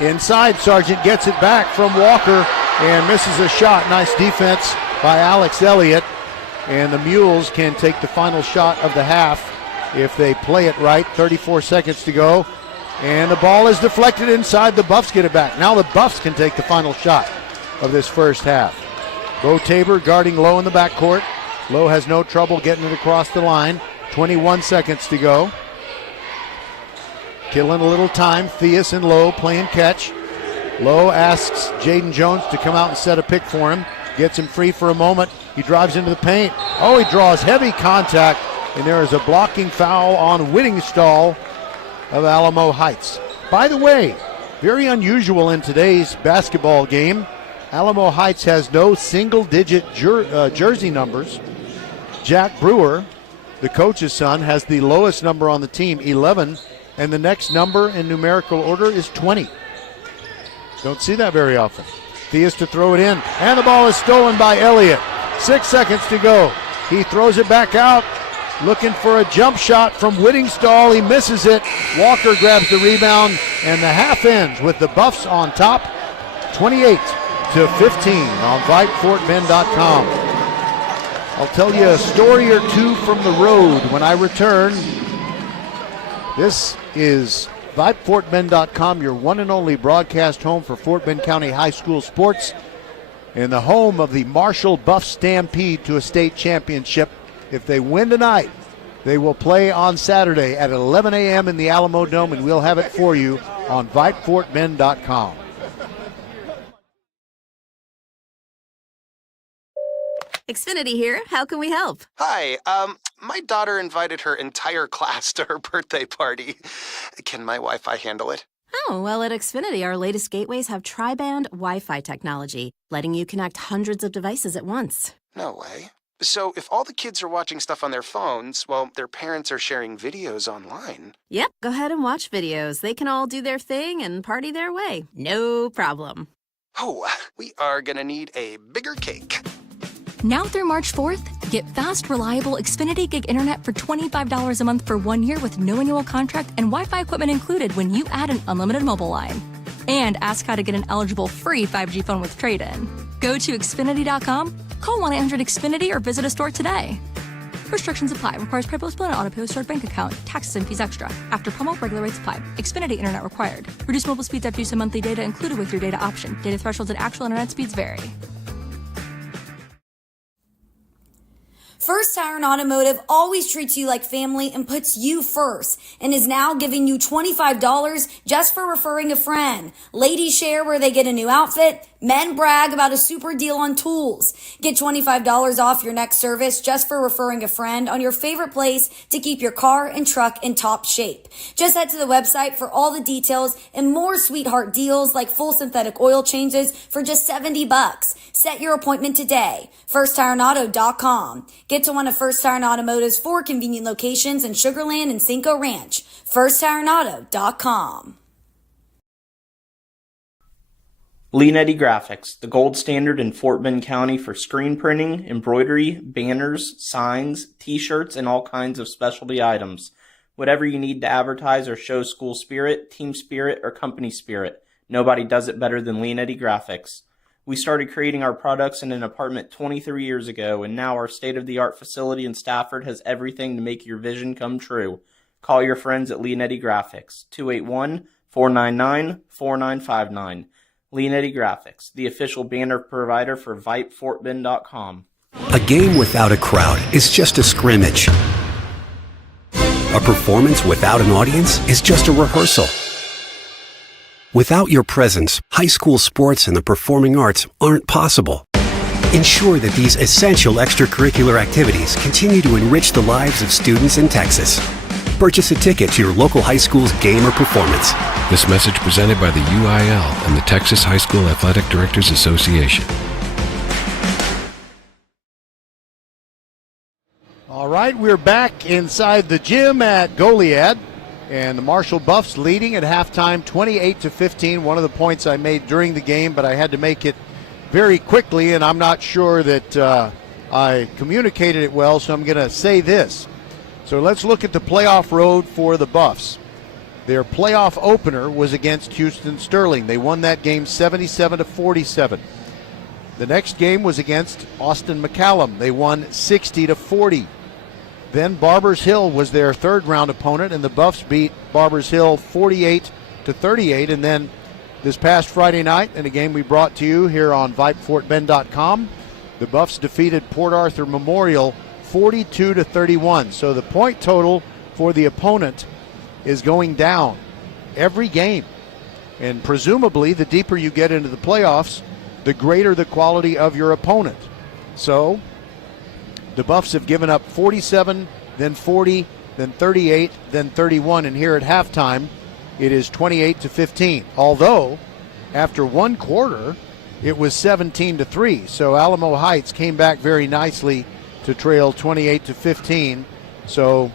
Inside, Sargent gets it back from Walker and misses a shot. Nice defense by Alex Elliott. And the Mules can take the final shot of the half if they play it right. 34 seconds to go. And the ball is deflected inside. The Buffs get it back. Now the Buffs can take the final shot of this first half. Bo Tabor guarding Lowe in the backcourt. Lowe has no trouble getting it across the line. 21 seconds to go. Killing a little time. Theus and Lowe playing catch. Lowe asks Jaden Jones to come out and set a pick for him. Gets him free for a moment. He drives into the paint. Oh, he draws heavy contact, and there is a blocking foul on Whittingstall of Alamo Heights. By the way, very unusual in today's basketball game. Alamo Heights has no single-digit jersey numbers. Jack Brewer, the coach's son, has the lowest number on the team, 11, and the next number in numerical order is 20. Don't see that very often. Theus to throw it in, and the ball is stolen by Elliott. 6 seconds to go. He throws it back out, looking for a jump shot from Whittingstall. He misses it. Walker grabs the rebound, and the half ends with the Buffs on top, 28-15 on VypeFortBend.com. I'll tell you a story or two from the road when I return. This is VypeFortBend.com, your one and only broadcast home for Fort Bend County High School sports, and the home of the Marshall Buff Stampede to a state championship. If they win tonight, they will play on Saturday at 11 a.m. in the Alamo Dome, and we'll have it for you on VypeFortBend.com. Xfinity here. How can we help? Hi, my daughter invited her entire class to her birthday party. Can my Wi-Fi handle it? Oh, well, at Xfinity, our latest gateways have tri-band Wi-Fi technology, letting you connect hundreds of devices at once. No way. So if all the kids are watching stuff on their phones, well, their parents are sharing videos online. Yep, go ahead and watch videos. They can all do their thing and party their way. No problem. Oh, we are gonna need a bigger cake. Now through March 4th, get fast, reliable Xfinity Gig Internet for $25 a month for 1 year with no annual contract and Wi-Fi equipment included when you add an unlimited mobile line. And ask how to get an eligible free 5G phone with trade-in. Go to Xfinity.com, call 1-800-XFINITY, or visit a store today. Restrictions apply. Requires PayPal split and auto-pay with stored bank account. Taxes and fees extra. After promo, regular rates apply. Xfinity Internet required. Reduced mobile speeds after use of monthly data included with your data option. Data thresholds and actual internet speeds vary. First Tire and Automotive always treats you like family and puts you first and is now giving you $25 just for referring a friend. Ladies share where they get a new outfit. Men brag about a super deal on tools. Get $25 off your next service just for referring a friend on your favorite place to keep your car and truck in top shape. Just head to the website for all the details and more sweetheart deals like full synthetic oil changes for just $70. Set your appointment today. FirstTireandAuto.com. Get to one of First Tire and Automotive's 4 convenient locations in Sugar Land and Cinco Ranch. FirstTireandAuto.com. Leanetti Graphics, the gold standard in Fort Bend County for screen printing, embroidery, banners, signs, t-shirts, and all kinds of specialty items. Whatever you need to advertise or show school spirit, team spirit, or company spirit, nobody does it better than Leanetti Graphics. We started creating our products in an apartment 23 years ago, and now our state-of-the-art facility in Stafford has everything to make your vision come true. Call your friends at Leanetti Graphics, 281-499-4959. Leanetti Graphics, the official banner provider for VypeFortBend.com. A game without a crowd is just a scrimmage. A performance without an audience is just a rehearsal. Without your presence, high school sports and the performing arts aren't possible. Ensure that these essential extracurricular activities continue to enrich the lives of students in Texas. Purchase a ticket to your local high school's game or performance. This message presented by the UIL and the Texas High School Athletic Directors Association. All right, we're back inside the gym at Goliad, and the Marshall Buffs leading at halftime 28-15. One of the points I made during the game, but I had to make it very quickly, and I'm not sure that I communicated it well, so I'm going to say this. So let's look at the playoff road for the Buffs. Their playoff opener was against Houston Sterling. They won that game 77-47. The next game was against Austin McCallum. They won 60-40. Then Barbers Hill was their third round opponent, and the Buffs beat Barbers Hill 48-38. And then this past Friday night, in a game we brought to you here on VypeFortBend.com, the Buffs defeated Port Arthur Memorial 42-31. So the point total for the opponent is going down every game. And presumably, the deeper you get into the playoffs, the greater the quality of your opponent. So the Buffs have given up 47, then 40, then 38, then 31. And here at halftime, it is 28-15. Although, after one quarter, it was 17-3. So Alamo Heights came back very nicely to trail 28-15. So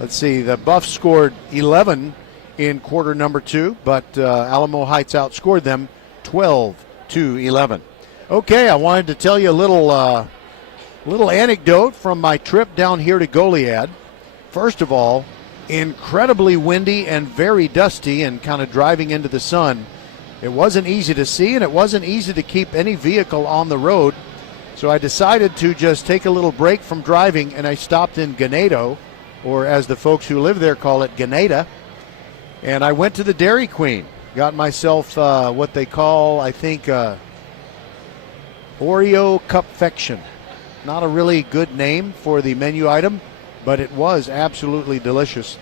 let's see, the Buffs scored 11 in quarter number 2, but Alamo Heights outscored them 12-11. Okay, I wanted to tell you a little anecdote from my trip down here to Goliad. First of all, incredibly windy and very dusty and kind of driving into the sun. It wasn't easy to see, and it wasn't easy to keep any vehicle on the road. So I decided to just take a little break from driving, and I stopped in Ganado, or as the folks who live there call it, Ganada. And I went to the Dairy Queen. Got myself what they call, I think, Oreo Cupfection. Not a really good name for the menu item, but it was absolutely delicious.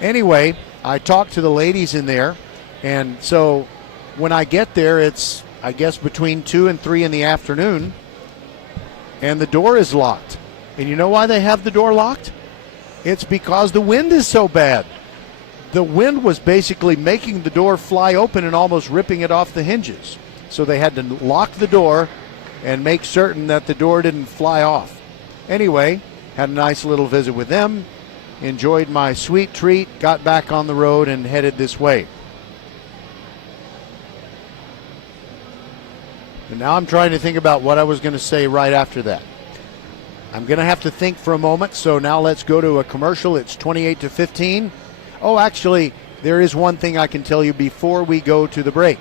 Anyway, I talked to the ladies in there, and so when I get there, it's, I guess, between 2 and 3 in the afternoon, and the door is locked. And you know why they have the door locked? It's because the wind is so bad. The wind was basically making the door fly open and almost ripping it off the hinges. So they had to lock the door and make certain that the door didn't fly off. Anyway, had a nice little visit with them, enjoyed my sweet treat, got back on the road and headed this way. And now I'm trying to think about what I was going to say right after that. I'm going to have to think for a moment, so now let's go to a commercial. It's 28-15. Oh, actually, there is one thing I can tell you before we go to the break.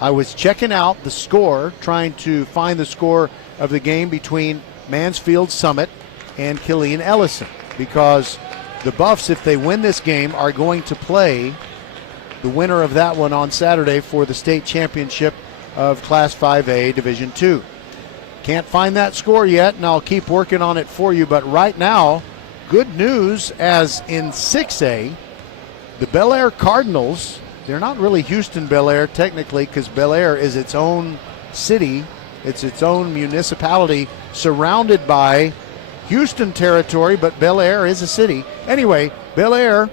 I was checking out the score, trying to find the score of the game between Mansfield Summit and Killeen Ellison, because the Buffs, if they win this game, are going to play the winner of that one on Saturday for the state championship of Class 5A Division II. Can't find that score yet, and I'll keep working on it for you, but right now, good news, as in 6A, the Bel Air Cardinals, they're not really Houston Bel Air technically, because Bel Air is its own city, it's its own municipality surrounded by Houston territory, but Bel Air is a city. Anyway, Bel Air,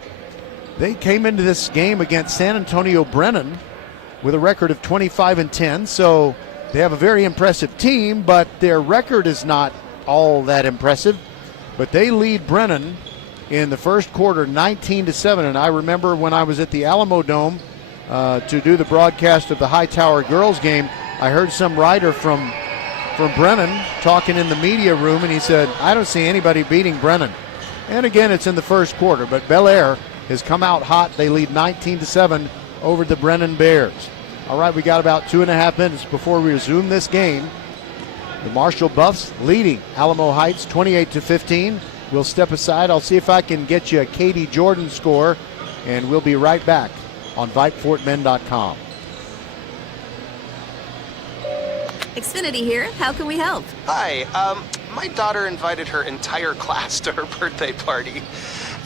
they came into this game against San Antonio Brennan with a record of 25-10, so they have a very impressive team, but their record is not all that impressive. But they lead Brennan in the first quarter 19-7, and I remember when I was at the Alamo Dome to do the broadcast of the Hightower girls game, I heard some writer from Brennan talking in the media room, and he said, I don't see anybody beating Brennan. And again, it's in the first quarter, but Bel Air has come out hot. They lead 19-7 over the Brennan Bears. All right, we got about 2.5 minutes before we resume this game. The Marshall Buffs leading Alamo Heights 28-15. We'll step aside. I'll see if I can get you a Katie Jordan score, and we'll be right back on VypeFortBend.com. Xfinity here. How can we help? Hi, my daughter invited her entire class to her birthday party.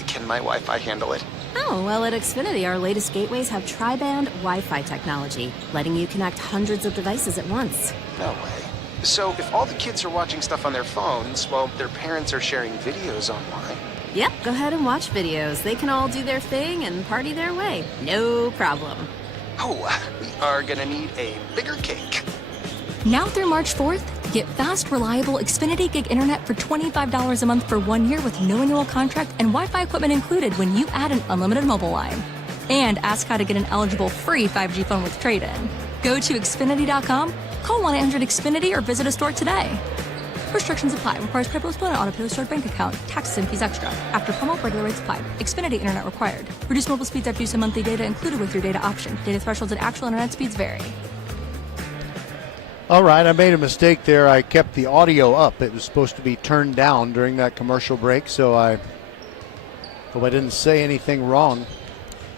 Can my Wi-Fi handle it? Oh, well, at Xfinity, our latest gateways have tri-band Wi-Fi technology, letting you connect hundreds of devices at once. No way. So if all the kids are watching stuff on their phones, while their parents are sharing videos online. Yep, go ahead and watch videos. They can all do their thing and party their way. No problem. Oh, we are gonna need a bigger cake. Now through March 4th, get fast, reliable Xfinity Gig Internet for $25 a month for 1 year with no annual contract and Wi-Fi equipment included when you add an unlimited mobile line. And ask how to get an eligible free 5G phone with trade-in. Go to Xfinity.com, call 1-800-XFINITY or visit a store today. Restrictions apply. Requires PayPal and auto-pay stored bank account. Taxes and fees extra. After promo, regular rates apply. Xfinity Internet required. Reduce mobile speeds after use of monthly data included with your data option. Data thresholds and actual internet speeds vary. All right, I made a mistake there. I kept the audio up. It was supposed to be turned down during that commercial break, so I hope I didn't say anything wrong.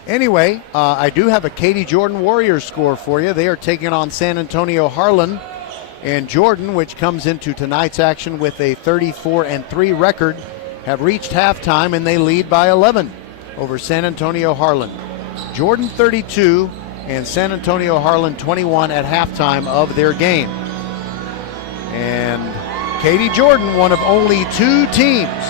Anyway, I do have a Katie Jordan Warriors score for you. They are taking on San Antonio Harlan. And Jordan, which comes into tonight's action with a 34-3 record, have reached halftime, and they lead by 11 over San Antonio Harlan. Jordan 32 and San Antonio Harlan 21 at halftime of their game. And Katie Jordan, one of only 2 teams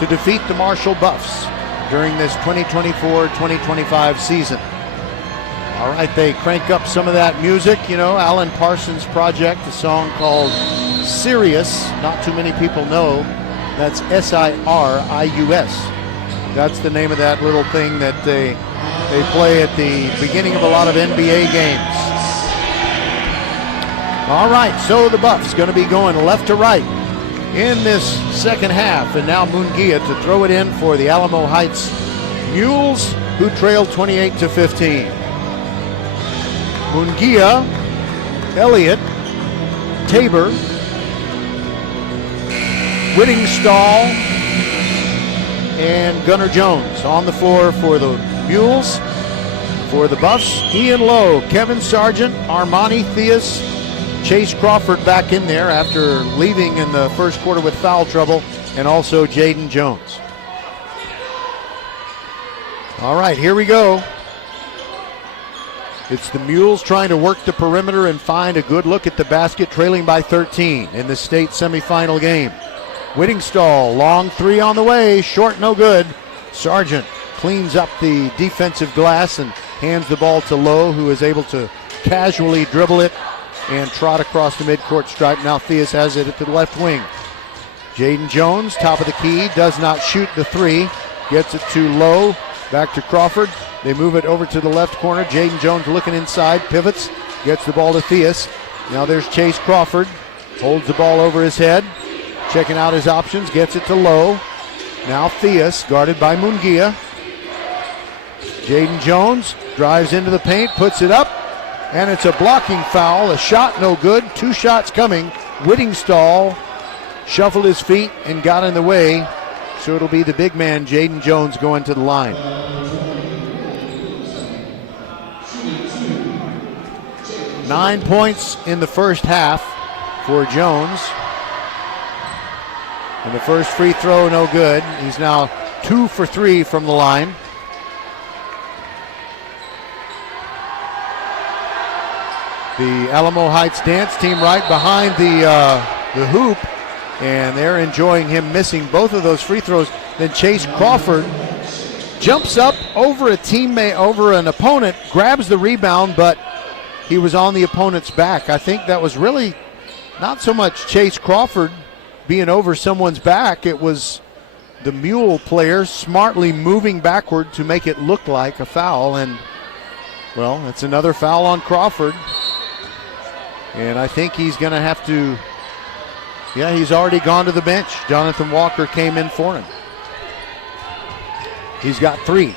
to defeat the Marshall Buffs during this 2024-2025 season. All right, they crank up some of that music, you know, Alan Parsons Project, a song called Sirius. Not too many people know. That's S-I-R-I-U-S. That's the name of that little thing that they play at the beginning of a lot of NBA games. All right, so the Buffs going to be going left to right in this second half. And now Munguia to throw it in for the Alamo Heights Mules, who trailed 28-15. Munguia, Elliott, Tabor, Whittingstall and Gunnar Jones. On the floor for the Mules. For the Buffs, Ian Lowe, Kevin Sargent, Armani Theus, Chase Crawford back in there after leaving in the first quarter with foul trouble, and also Jaden Jones. All right, here we go. It's the Mules trying to work the perimeter and find a good look at the basket, trailing by 13 in the state semifinal game. Whittingstall, long three on the way, short, no good. Sargent cleans up the defensive glass and hands the ball to Lowe, who is able to casually dribble it and trot across the midcourt stripe. Now Theus has it at the left wing. Jaden Jones, top of the key, does not shoot the three. Gets it to Lowe, back to Crawford. They move it over to the left corner. Jaden Jones looking inside, pivots, gets the ball to Theus. Now there's Chase Crawford, holds the ball over his head, checking out his options, gets it to Lowe. Now Theus, guarded by Mungia. Jaden Jones drives into the paint, puts it up, and it's a blocking foul. A shot no good, two shots coming. Whittingstall shuffled his feet and got in the way, so it'll be the big man, Jaden Jones, going to the line. Nine points in the first half for Jones. And the first free throw, no good. He's now 2 for 3 from the line. The Alamo Heights dance team right behind the hoop, and they're enjoying him missing both of those free throws. Then Chase Crawford jumps up over a teammate, over an opponent, grabs the rebound, but he was on the opponent's back. I think that was really not so much Chase Crawford being over someone's back. It was the Mule player smartly moving backward to make it look like a foul. And, well, it's another foul on Crawford. And I think he's going to have to, he's already gone to the bench. Jonathan Walker came in for him. He's got 3.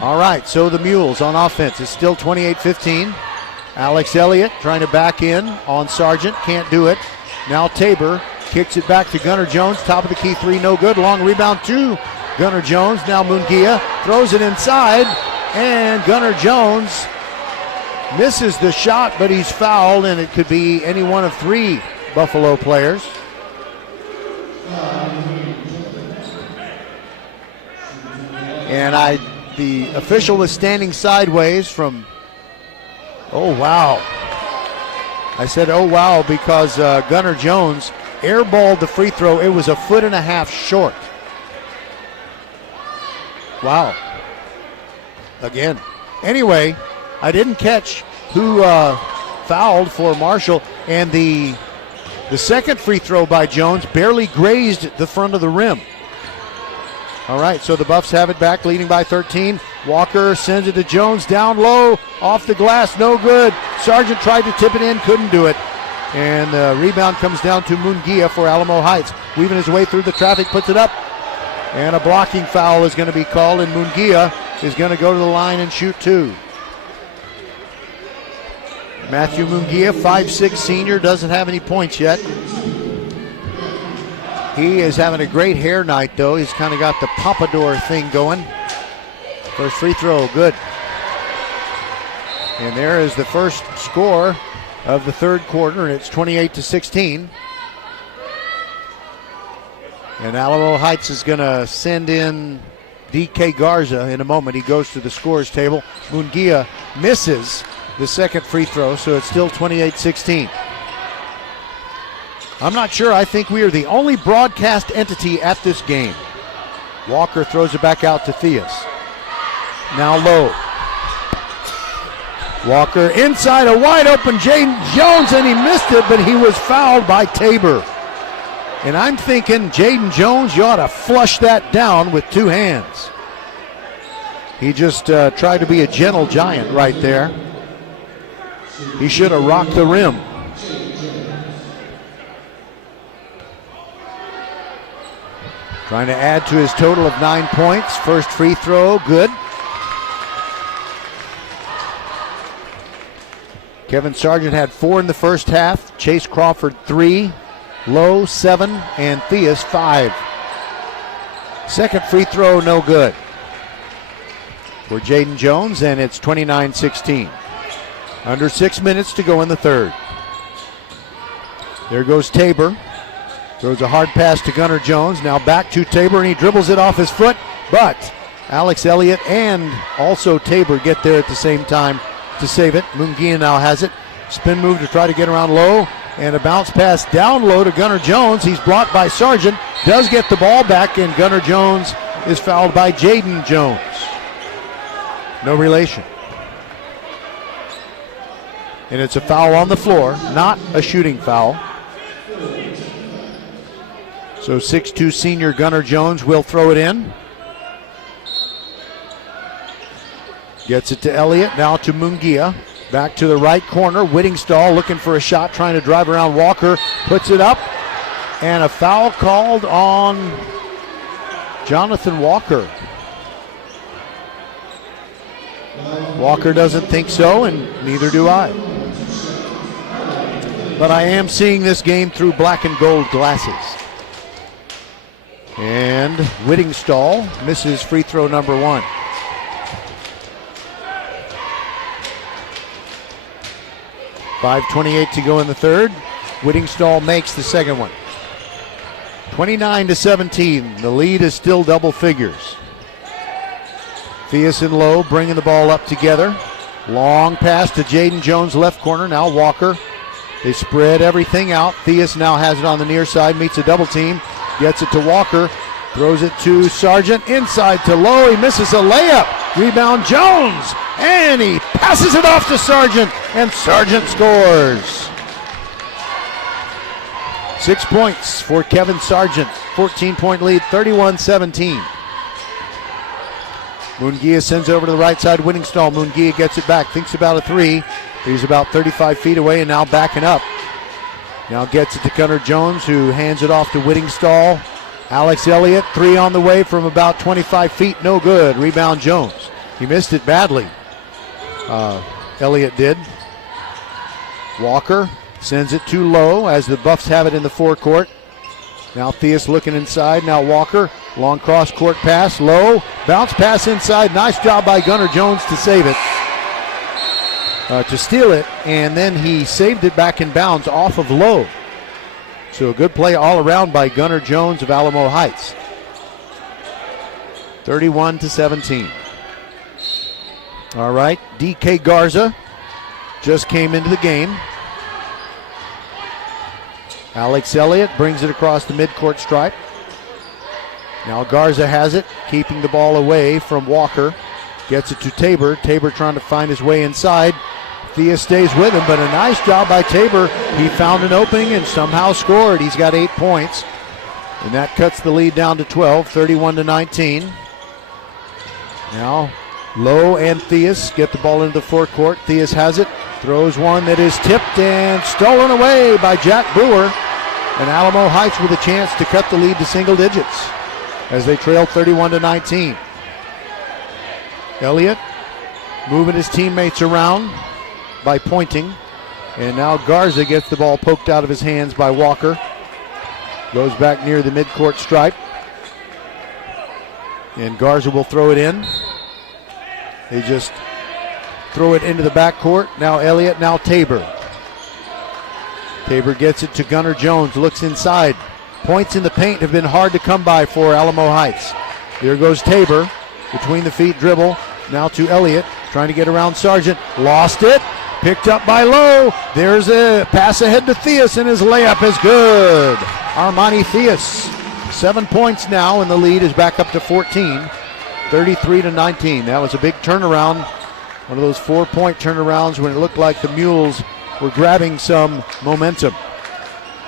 All right, so the Mules on offense. It's still 28-15. Alex Elliott trying to back in on Sargent. Can't do it. Now Tabor kicks it back to Gunnar Jones. Top of the key 3, no good. Long rebound to Gunnar Jones. Now Mungia throws it inside. And Gunnar Jones misses the shot, but he's fouled, and it could be any one of 3 Buffalo players. And the official was standing sideways from, oh wow. I said oh wow because Gunnar Jones airballed the free throw. It was 1.5 feet short. Wow. Again. Anyway, I didn't catch who fouled for Marshall, and the second free throw by Jones barely grazed the front of the rim. All right, so the Buffs have it back, leading by 13. Walker sends it to Jones, down low, off the glass, no good. Sargent tried to tip it in, couldn't do it. And the rebound comes down to Mungia for Alamo Heights. Weaving his way through the traffic, puts it up. And a blocking foul is going to be called, and Mungia is going to go to the line and shoot 2. Matthew Mungia, 5'6" senior, doesn't have any points yet. He is having a great hair night, though. He's kind of got the pompadour thing going. First free throw, good. And there is the first score of the third quarter, and it's 28-16. And Alamo Heights is going to send in D.K. Garza in a moment. He goes to the scorer's table. Mungia misses the second free throw, so it's still 28-16. I'm not sure. I think we are the only broadcast entity at this game. Walker throws it back out to Theus. Now Lowe. Walker inside a wide open Jaden Jones, and he missed it, but he was fouled by Tabor. And I'm thinking, Jaden Jones, you ought to flush that down with 2 hands. He just tried to be a gentle giant right there. He should have rocked the rim. Trying to add to his total of 9 points. First free throw, good. Kevin Sargent had 4 in the first half. Chase Crawford 3. Lowe 7, and Theus 5. Second free throw, no good for Jaden Jones, and it's 29-16. Under 6 minutes to go in the third. There goes Tabor. Throws a hard pass to Gunnar Jones. Now back to Tabor, and he dribbles it off his foot, but Alex Elliott and also Tabor get there at the same time to save it. Mungia now has it. Spin move to try to get around Lowe, and a bounce pass down low to Gunnar Jones. He's blocked by Sargent. Does get the ball back, and Gunnar Jones is fouled by Jaden Jones. No relation. And it's a foul on the floor, not a shooting foul. So 6'2" senior Gunnar Jones will throw it in. Gets it to Elliott, now to Mungia. Back to the right corner, Whittingstall looking for a shot, trying to drive around Walker. Puts it up, and a foul called on Jonathan Walker. Walker doesn't think so, and neither do I. But I am seeing this game through black and gold glasses. And Whittingstall misses free throw number 1. .5:28 to go in the third. Whittingstall makes the second one. 29-17. The lead is still double figures. Theus and Lowe bringing the ball up together. Long pass to Jaden Jones, left corner. Now Walker. They spread everything out. Theus now has it on the near side, meets a double team. Gets it to Walker. Throws it to Sargent. Inside to Lowe. He misses a layup. Rebound Jones. And he passes it off to Sargent. And Sargent scores. 6 points for Kevin Sargent. 14-point lead, 31-17. Mungia sends over to the right side. Whittingstall. Mungia gets it back. Thinks about a three. He's about 35 feet away and now backing up. Now gets it to Gunnar Jones, who hands it off to Whittingstall. Alex Elliott, three on the way from about 25 feet. No good. Rebound Jones. He missed it badly. Elliott did. Walker sends it too low as the Buffs have it in the forecourt. Now Theus looking inside. Now Walker. Long cross court pass. Low. Bounce pass inside. Nice job by Gunnar Jones to save it. To steal it. And then he saved it back in bounds off of Lowe. So a good play all around by Gunnar Jones of Alamo Heights. 31-17. All right. DK Garza just came into the game. Alex Elliott brings it across the midcourt stripe. Now Garza has it, keeping the ball away from Walker. Gets it to Tabor. Tabor trying to find his way inside. Theus stays with him, but a nice job by Tabor. He found an opening and somehow scored. He's got 8 points. And that cuts the lead down to 12, 31-19. Now Lowe and Theus get the ball into the forecourt. Theus has it, throws one that is tipped and stolen away by Jack Brewer. And Alamo Heights with a chance to cut the lead to single digits as they trail 31-19. Elliott moving his teammates around by pointing. And now Garza gets the ball poked out of his hands by Walker. Goes back near the midcourt stripe. And Garza will throw it in. They just throw it into the backcourt. Now Elliott, now Tabor. Tabor gets it to Gunnar Jones, looks inside. Points in the paint have been hard to come by for Alamo Heights. There goes Tabor, between the feet dribble. Now to Elliott, trying to get around Sargent. Lost it, picked up by Lowe. There's a pass ahead to Theus, and his layup is good. Armani Theus, 7 points now, and the lead is back up to 14. 33-19. That was a big turnaround. One of those 4-point turnarounds when it looked like the Mules were grabbing some momentum.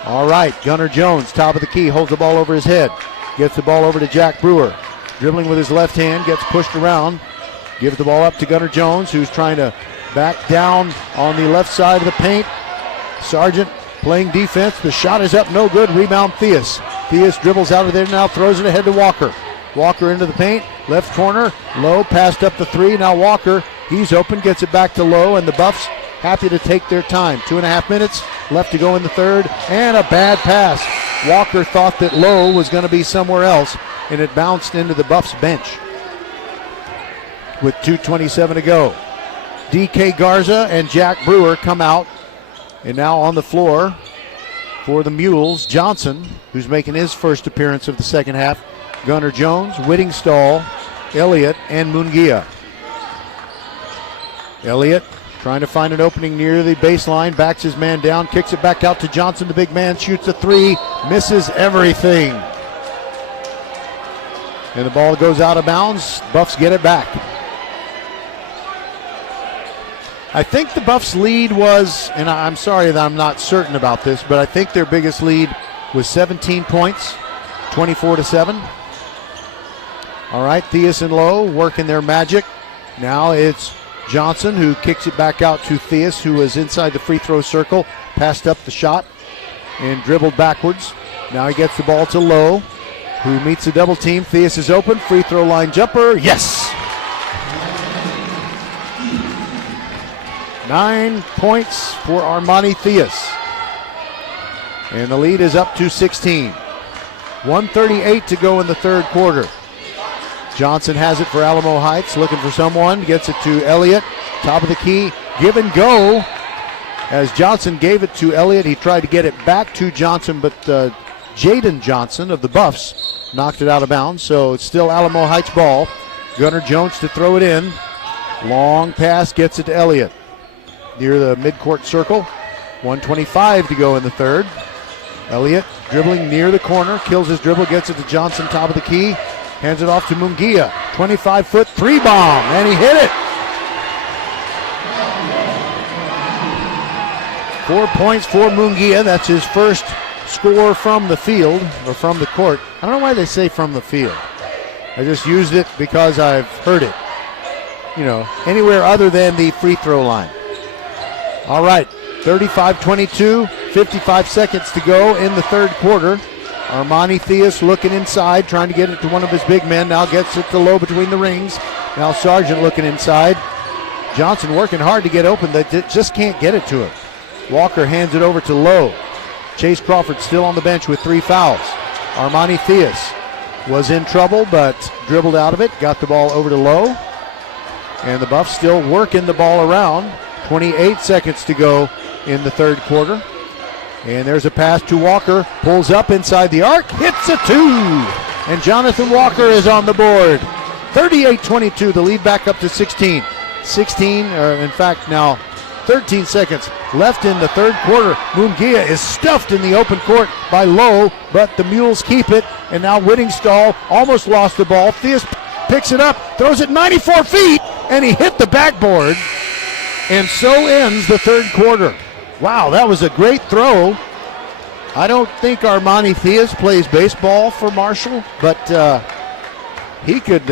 All right, Gunnar Jones, top of the key, holds the ball over his head. Gets the ball over to Jack Brewer. Dribbling with his left hand, gets pushed around. Gives the ball up to Gunnar Jones, who's trying to back down on the left side of the paint. Sargent playing defense. The shot is up, no good. Rebound Theus. Theus dribbles out of there now, throws it ahead to Walker. Walker into the paint, left corner. Lowe passed up the three. Now Walker, he's open, gets it back to Lowe, and the Buffs happy to take their time. 2.5 minutes left to go in the third, and a bad pass. Walker thought that Lowe was going to be somewhere else, and it bounced into the Buffs bench with 2:27 to go. DK Garza and Jack Brewer come out, and now on the floor for the Mules, Johnson, who's making his first appearance of the second half, Gunnar Jones, Whittingstall, Elliott, and Mungia. Elliott trying to find an opening near the baseline, backs his man down, kicks it back out to Johnson. The big man shoots a three, misses everything. And the ball goes out of bounds. Buffs get it back. I think the Buffs' lead was, and I'm sorry that I'm not certain about this, but I think their biggest lead was 17 points, 24-7. All right, Theus and Lowe working their magic. Now it's Johnson who kicks it back out to Theus, who was inside the free throw circle, passed up the shot and dribbled backwards. Now he gets the ball to Lowe, who meets a double team. Theus is open, free throw line jumper, yes! 9 points for Armani Theus. And the lead is up to 16. 1:38 to go in the third quarter. Johnson has it for Alamo Heights, looking for someone, gets it to Elliott, top of the key, give and go. As Johnson gave it to Elliott, he tried to get it back to Johnson, but Jaden Johnson of the Buffs knocked it out of bounds, so it's still Alamo Heights ball. Gunnar Jones to throw it in. Long pass, gets it to Elliott near the midcourt circle. 1:25 to go in the third. Elliott dribbling near the corner, kills his dribble, gets it to Johnson, top of the key. Hands it off to Mungia. 25-foot three bomb, and he hit it. 4 points for Mungia. That's his first score from the field, or from the court. I don't know why they say from the field. I just used it because I've heard it. You know, anywhere other than the free throw line. All right, 35-22, 55 seconds to go in the third quarter. Armani Theus looking inside, trying to get it to one of his big men. Now gets it to Lowe between the rings. Now Sargent looking inside. Johnson working hard to get open. They just can't get it to him. Walker hands it over to Lowe. Chase Crawford still on the bench with 3 fouls. Armani Theus was in trouble, but dribbled out of it. Got the ball over to Lowe. And the Buffs still working the ball around. 28 seconds to go in the third quarter. And there's a pass to Walker, pulls up inside the arc, hits a 2. And Jonathan Walker is on the board. 38-22, the lead back up to 16. 13 seconds left in the third quarter. Mungia is stuffed in the open court by Lowe, but the Mules keep it. And now Whittingstall almost lost the ball. Theus picks it up, throws it 94 feet, and he hit the backboard. And so ends the third quarter. Wow, that was a great throw. I don't think Armani Theus plays baseball for Marshall, but he could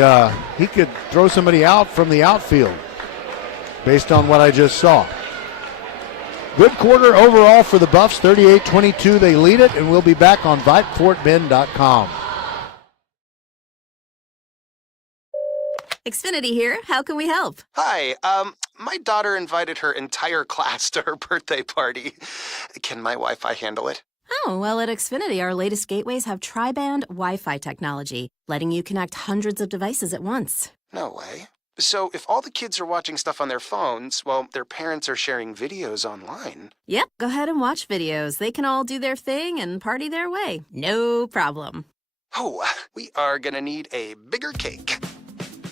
throw somebody out from the outfield based on what I just saw. Good quarter overall for the Buffs, 38-22. They lead it, and we'll be back on VypeFortBend.com. Xfinity here. How can we help? Hi, my daughter invited her entire class to her birthday party. Can my Wi-Fi handle it? Oh, well, at Xfinity, our latest gateways have tri-band Wi-Fi technology, letting you connect hundreds of devices at once. No way. So if all the kids are watching stuff on their phones, well, their parents are sharing videos online. Yep, go ahead and watch videos. They can all do their thing and party their way. No problem. Oh, we are gonna need a bigger cake.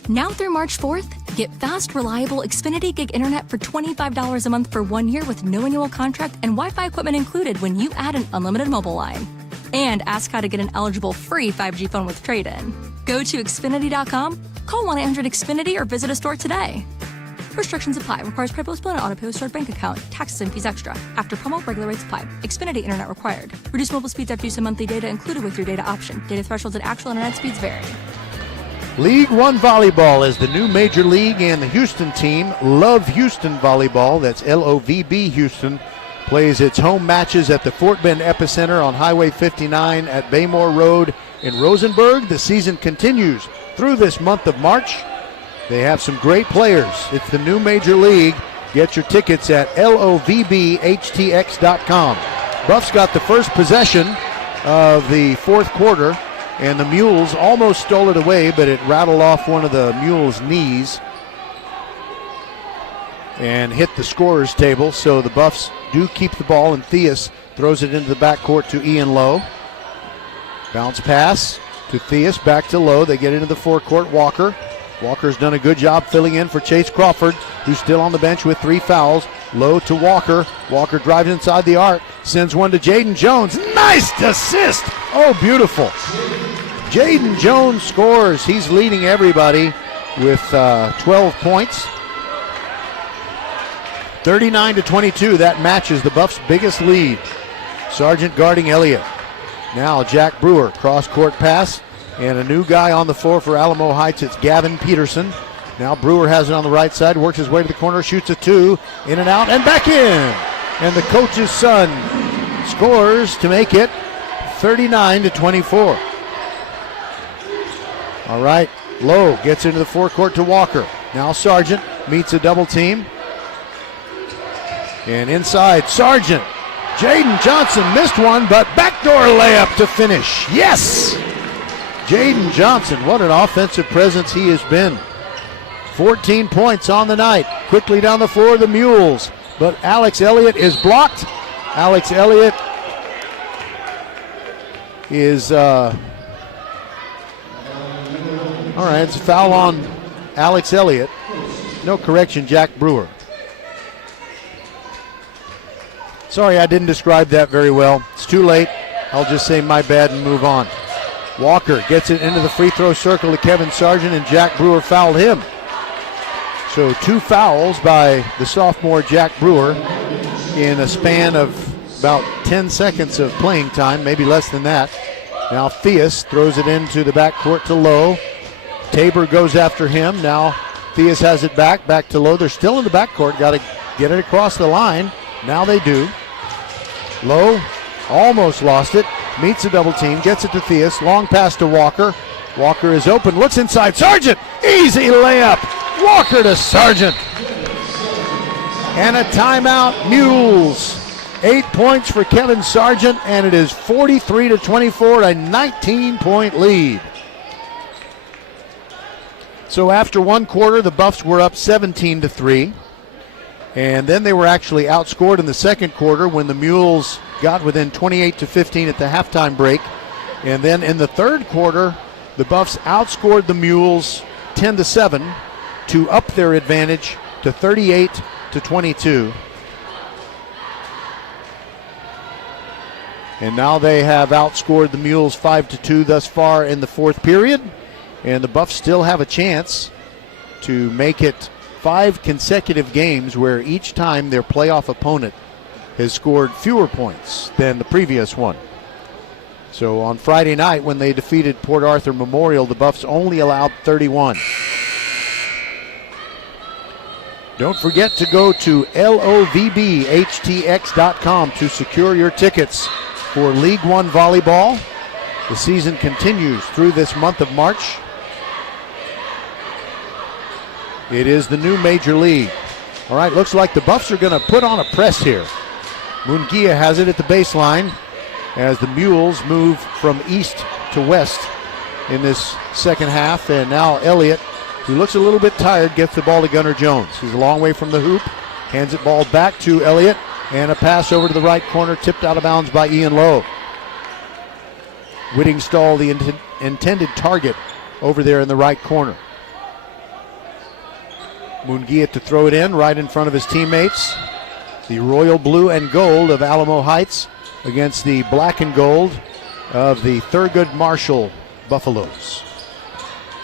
Now through March 4th, get fast, reliable Xfinity Gig Internet for $25 a month for 1 year with no annual contract and Wi-Fi equipment included when you add an unlimited mobile line. And ask how to get an eligible free 5G phone with trade-in. Go to Xfinity.com, call 1-800-XFINITY, or visit a store today. Restrictions apply. Requires credit bill and auto-pay with stored bank account. Taxes and fees extra. After promo, regular rates apply. Xfinity Internet required. Reduced mobile speeds after use of monthly data included with your data option. Data thresholds and actual internet speeds vary. League One Volleyball is the new major league, and the Houston team, Love Houston Volleyball, that's LOVB Houston, plays its home matches at the Fort Bend Epicenter on Highway 59 at Baymore Road in Rosenberg. The season continues through this month of March. They have some great players. It's the new major league, Get your tickets at lovbhtx.com. Buffs got the first possession of the fourth quarter, and the Mules almost stole it away, but it rattled off one of the Mules' knees and hit the scorer's table. So the Buffs do keep the ball, and Theus throws it into the backcourt to Ian Lowe. Bounce pass to Theus, back to Lowe. They get into the forecourt. Walker's done a good job filling in for Chase Crawford, who's still on the bench with 3 fouls. Lowe to Walker. Walker drives inside the arc, sends one to Jaden Jones. Nice assist! Oh, beautiful. Jaden Jones scores. He's leading everybody with 12 points. 39-22. That matches the Buffs' biggest lead. Sargent guarding Elliott. Now Jack Brewer, cross-court pass, and a new guy on the floor for Alamo Heights. It's Gavin Peterson. Now Brewer has it on the right side, works his way to the corner, shoots a 2, in and out, and back in. And the coach's son scores to make it 39-24. All right, Lowe gets into the forecourt to Walker. Now Sargent meets a double team. And inside, Sargent. Jaden Johnson missed one, but backdoor layup to finish. Yes! Jaden Johnson, what an offensive presence he has been. 14 points on the night. Quickly down the floor, the Mules. But Alex Elliott is blocked. Alex Elliott is, all right, it's a foul on Alex Elliott. No correction, Jack Brewer. Sorry, I didn't describe that very well. It's too late. I'll just say my bad and move on. Walker gets it into the free throw circle to Kevin Sargent, and Jack Brewer fouled him. So 2 fouls by the sophomore Jack Brewer in a span of about 10 seconds of playing time, maybe less than that. Now Theus throws it into the backcourt to Lowe. Tabor goes after him. Now Theus has it back to Lowe. They're still in the backcourt. Got to get it across the line. Now they do. Lowe almost lost it. Meets a double team. Gets it to Theus. Long pass to Walker. Walker is open. Looks inside. Sargent! Easy layup. Walker to Sargent. And a timeout. Mules. 8 points for Kevin Sargent, and it is 43-24, a 19-point lead. So after one quarter, the Buffs were up 17-3. And then they were actually outscored in the second quarter when the Mules got within 28-15 at the halftime break. And then in the third quarter, the Buffs outscored the Mules 10-7 to up their advantage to 38-22. And now they have outscored the Mules 5-2 thus far in the fourth period. And the Buffs still have a chance to make it 5 consecutive games where each time their playoff opponent has scored fewer points than the previous one. So on Friday night when they defeated Port Arthur Memorial, the Buffs only allowed 31. Don't forget to go to lovbhtx.com to secure your tickets for League One volleyball. The season continues through this month of March. It is the new major league. All right, looks like the Buffs are going to put on a press here. Munguia has it at the baseline as the Mules move from east to west in this second half. And now Elliott, who looks a little bit tired, gets the ball to Gunnar Jones. He's a long way from the hoop. Hands it ball back to Elliott. And a pass over to the right corner, tipped out of bounds by Ian Lowe. Whittingstall, the intended target, over there in the right corner. Munguia to throw it in right in front of his teammates. The royal blue and gold of Alamo Heights against the black and gold of the Thurgood Marshall Buffaloes.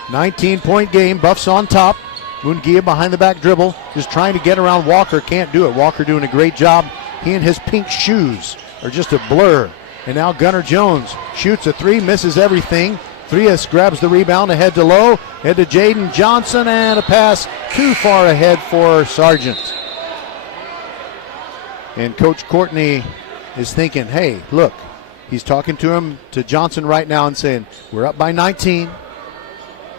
19-point game, Buffs on top. Munguia behind the back dribble, just trying to get around Walker, can't do it. Walker doing a great job. He and his pink shoes are just a blur. And now Gunnar Jones shoots a 3, misses everything. Theus grabs the rebound ahead to Lowe, head to Jaden Johnson, and a pass too far ahead for Sargent. And Coach Courtney is thinking, hey, look, he's talking to Johnson right now and saying, we're up by 19.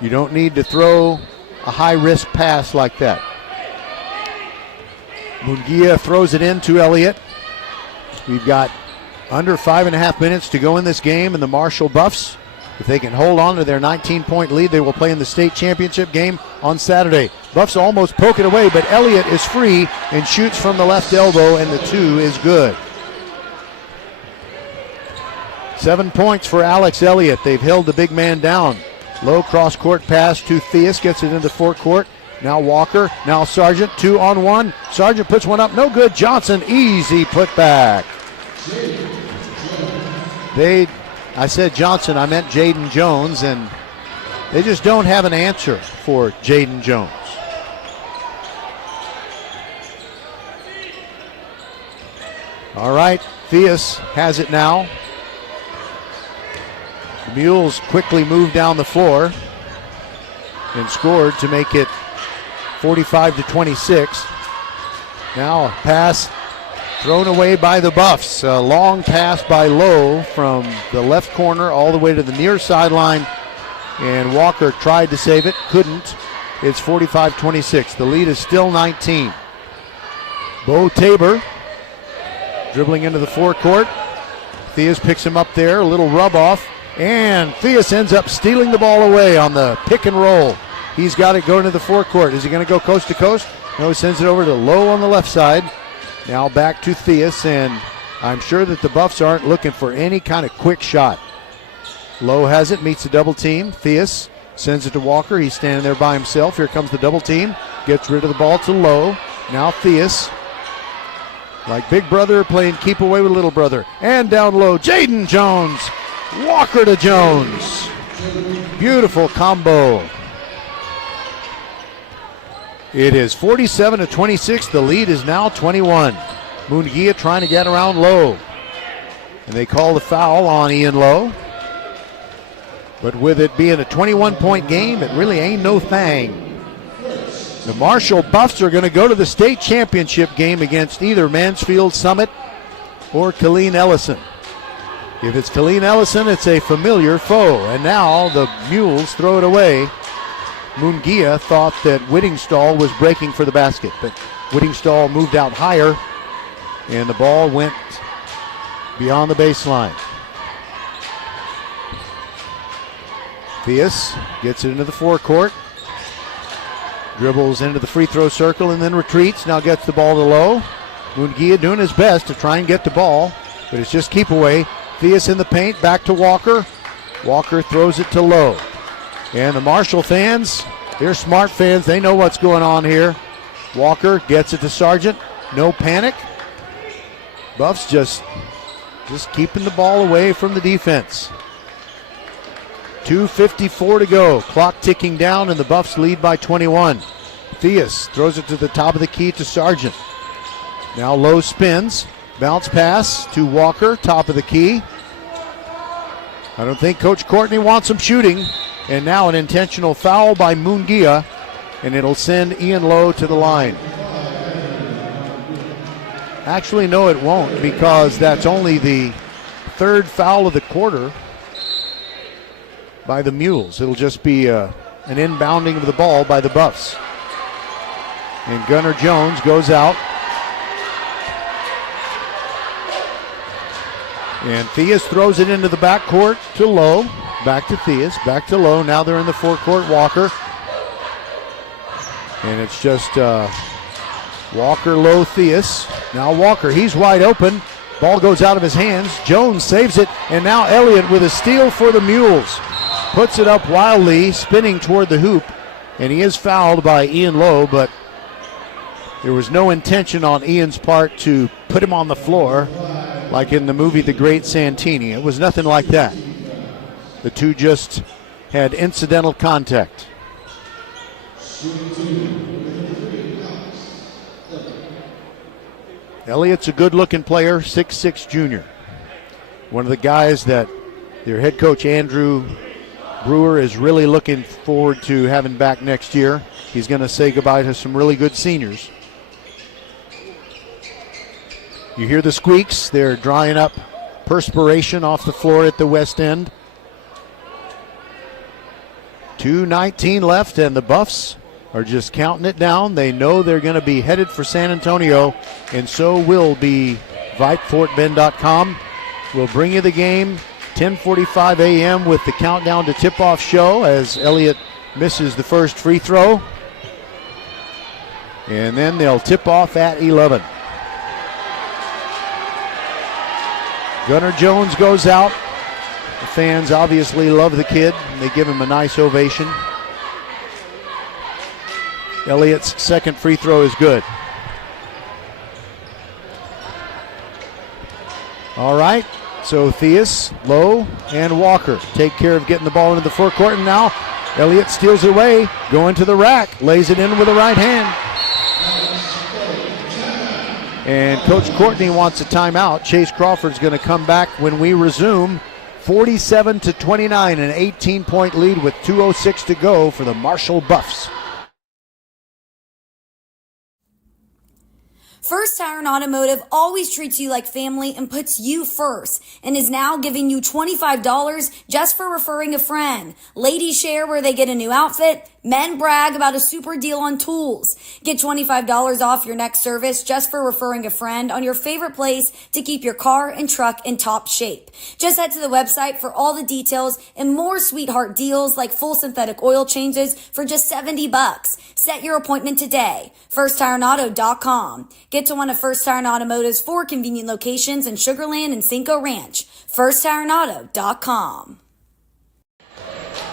You don't need to throw a high-risk pass like that. Munguia throws it in to Elliott. We've got under 5.5 minutes to go in this game, and the Marshall Buffs, if they can hold on to their 19-point lead, they will play in the state championship game on Saturday. Buffs almost poke it away, but Elliott is free and shoots from the left elbow, and the 2 is good. 7 points for Alex Elliott. They've held the big man down. Low cross-court pass to Theus, gets it into forecourt. Now Walker, now Sargent, 2-on-1. Sargent puts one up, no good. Johnson, easy putback. I said Johnson, I meant Jaden Jones, and they just don't have an answer for Jaden Jones. All right, Theus has it now. The Mules quickly move down the floor and scored to make it 45-26. Now a pass thrown away by the Buffs. A long pass by Lowe from the left corner all the way to the near sideline. And Walker tried to save it, couldn't. It's 45-26. The lead is still 19. Bo Tabor dribbling into the forecourt. Theus picks him up there, a little rub off. And Theus ends up stealing the ball away on the pick and roll. He's got it going to the forecourt. Is he going to go coast to coast? No, he sends it over to Lowe on the left side. Now back to Theus, and I'm sure that the Buffs aren't looking for any kind of quick shot. Lowe has it, meets the double team. Theus sends it to Walker. He's standing there by himself. Here comes the double team. Gets rid of the ball to Lowe. Now Theus, like big brother, playing keep away with little brother. And down low, Jaden Jones. Walker to Jones. Beautiful combo. It is 47-26. The lead is now 21. Munguia trying to get around Lowe. And they call the foul on Ian Lowe. But with it being a 21-point game, it really ain't no thing. The Marshall Buffs are going to go to the state championship game against either Mansfield Summit or Killeen Ellison. If it's Killeen Ellison, it's a familiar foe. And now the Mules throw it away. Munguia thought that Whittingstall was breaking for the basket, but Whittingstall moved out higher, and the ball went beyond the baseline. Theus gets it into the forecourt, dribbles into the free throw circle and then retreats. Now gets the ball to Lowe. Munguia doing his best to try and get the ball, but it's just keep away. Theus in the paint, back to Walker. Walker throws it to Lowe. And the Marshall fans, they're smart fans. They know what's going on here. Walker gets it to Sargent. No panic. Buffs just keeping the ball away from the defense. 2:54 to go. Clock ticking down, and the Buffs lead by 21. Theus throws it to the top of the key to Sargent. Now Lowe spins. Bounce pass to Walker, top of the key. I don't think Coach Courtney wants him shooting. And now an intentional foul by Munguia, and it'll send Ian Lowe to the line. Actually, no, it won't, because that's only the third foul of the quarter by the Mules. It'll just be an inbounding of the ball by the Buffs. And Gunnar Jones goes out. And Theus throws it into the backcourt to Lowe. Back to Theus, back to Lowe. Now they're in the forecourt. Walker. And it's just Walker, Lowe, Theus. Now Walker, he's wide open. Ball goes out of his hands. Jones saves it. And now Elliott with a steal for the Mules. Puts it up wildly, spinning toward the hoop. And he is fouled by Ian Lowe, but there was no intention on Ian's part to put him on the floor like in the movie The Great Santini. It was nothing like that. The two just had incidental contact. Elliott's a good-looking player, 6'6" junior. One of the guys that their head coach Andrew Brewer is really looking forward to having back next year. He's going to say goodbye to some really good seniors. You hear the squeaks. They're drying up perspiration off the floor at the west end. 2:19 left, and the Buffs are just counting it down. They know they're going to be headed for San Antonio, and so will be VypeFortBend.com. We'll bring you the game 10:45 a.m. with the countdown to tip-off show as Elliott misses the first free throw. And then they'll tip off at 11. Gunnar Jones goes out. The fans obviously love the kid, and they give him a nice ovation. Elliott's second free throw is good. All right, so Theus, Lowe, and Walker take care of getting the ball into the forecourt, and now Elliott steals it away, going to the rack, lays it in with the right hand. And Coach Courtney wants a timeout. Chase Crawford's going to come back when we resume. 47-29, an 18-point lead with 2:06 to go for the Marshall Buffs. First Tire Automotive always treats you like family and puts you first and is now giving you $25 just for referring a friend. Ladies share where they get a new outfit. Men brag about a super deal on tools. Get $25 off your next service just for referring a friend on your favorite place to keep your car and truck in top shape. Just head to the website for all the details and more sweetheart deals like full synthetic oil changes for just $70. Set your appointment today. FirstTireAuto.com. Get to one of First Tire Automotive's 4 convenient locations in Sugar Land and Cinco Ranch. FirstTireAuto.com.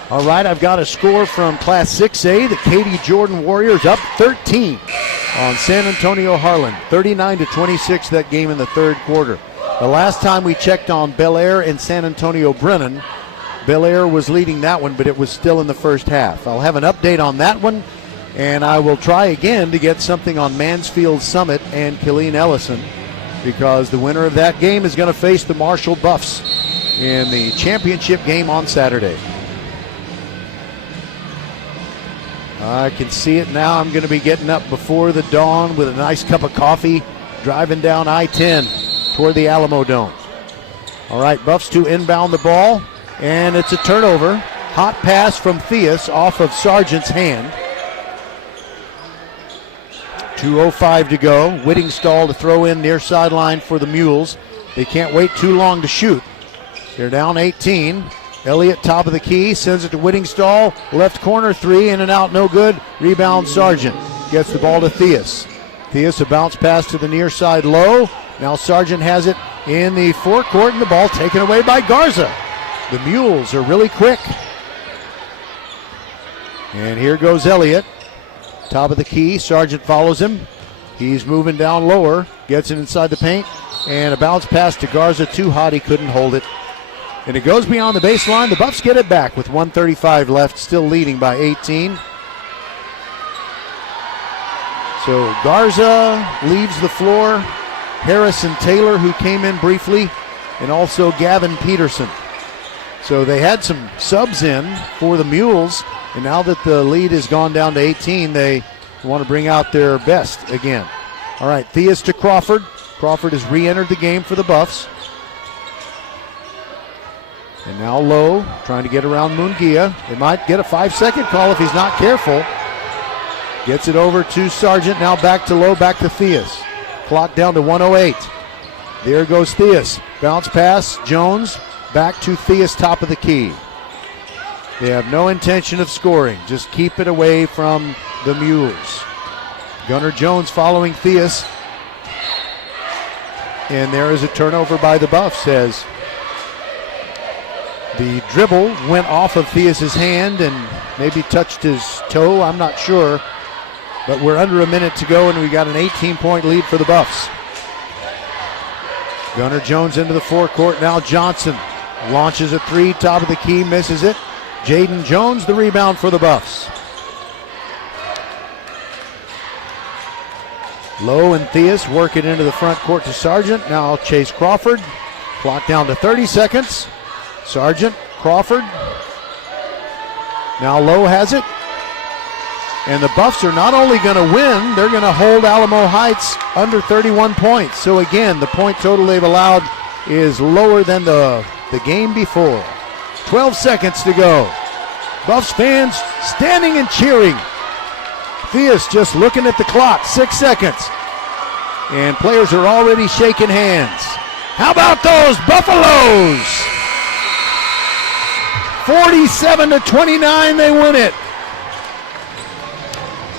All right, I've got a score from Class 6A. The Katy Jordan Warriors up 13 on San Antonio Harlan. 39-26 that game in the third quarter. The last time we checked on Bel Air and San Antonio Brennan, Bel Air was leading that one, but it was still in the first half. I'll have an update on that one, and I will try again to get something on Mansfield Summit and Killeen Ellison, because the winner of that game is going to face the Marshall Buffs in the championship game on Saturday. I can see it now. I'm going to be getting up before the dawn with a nice cup of coffee, driving down I-10 toward the Alamo Dome. All right, Buffs to inbound the ball, and it's a turnover. Hot pass from Theus off of Sargent's hand. 2:05 to go. Whittingstall to throw in near sideline for the Mules. They can't wait too long to shoot. They're down 18. Elliott, top of the key, sends it to Whittingstall. Left corner three, in and out, no good. Rebound, Sargent. Gets the ball to Theus. Theus, a bounce pass to the near side low. Now Sargent has it in the forecourt, and the ball taken away by Garza. The Mules are really quick. And here goes Elliott. Top of the key, Sargent follows him. He's moving down lower, gets it inside the paint, and a bounce pass to Garza, too hot, he couldn't hold it. And it goes beyond the baseline. The Buffs get it back with 1:35 left, still leading by 18. So Garza leaves the floor. Harrison Taylor, who came in briefly, and also Gavin Peterson. So they had some subs in for the Mules, and now that the lead has gone down to 18, they want to bring out their best again. All right, Theus to Crawford. Crawford has re-entered the game for the Buffs. And now Lowe trying to get around Munguia. They might get a 5-second call if he's not careful. Gets it over to Sargent. Now back to Lowe, back to Theus. Clock down to 1:08. There goes Theus. Bounce pass, Jones. Back to Theus, top of the key. They have no intention of scoring. Just keep it away from the Mules. Gunnar Jones following Theus. And there is a turnover by the Buffs as the dribble went off of Theus's hand and maybe touched his toe. I'm not sure. But we're under a minute to go, and we got an 18-point lead for the Buffs. Gunnar Jones into the forecourt. Now Johnson launches a three, top of the key, misses it. Jaden Jones, the rebound for the Buffs. Lowe and Theus work it into the front court to Sargent. Now Chase Crawford. Clock down to 30 seconds. Sargent, Crawford. Now Lowe has it. And the Buffs are not only going to win, they're going to hold Alamo Heights under 31 points. So again, the point total they've allowed is lower than the game before. 12 seconds to go. Buffs fans standing and cheering Theus just looking at the clock, 6 seconds. And players are already shaking hands. How about those Buffaloes? 47-29, they win it.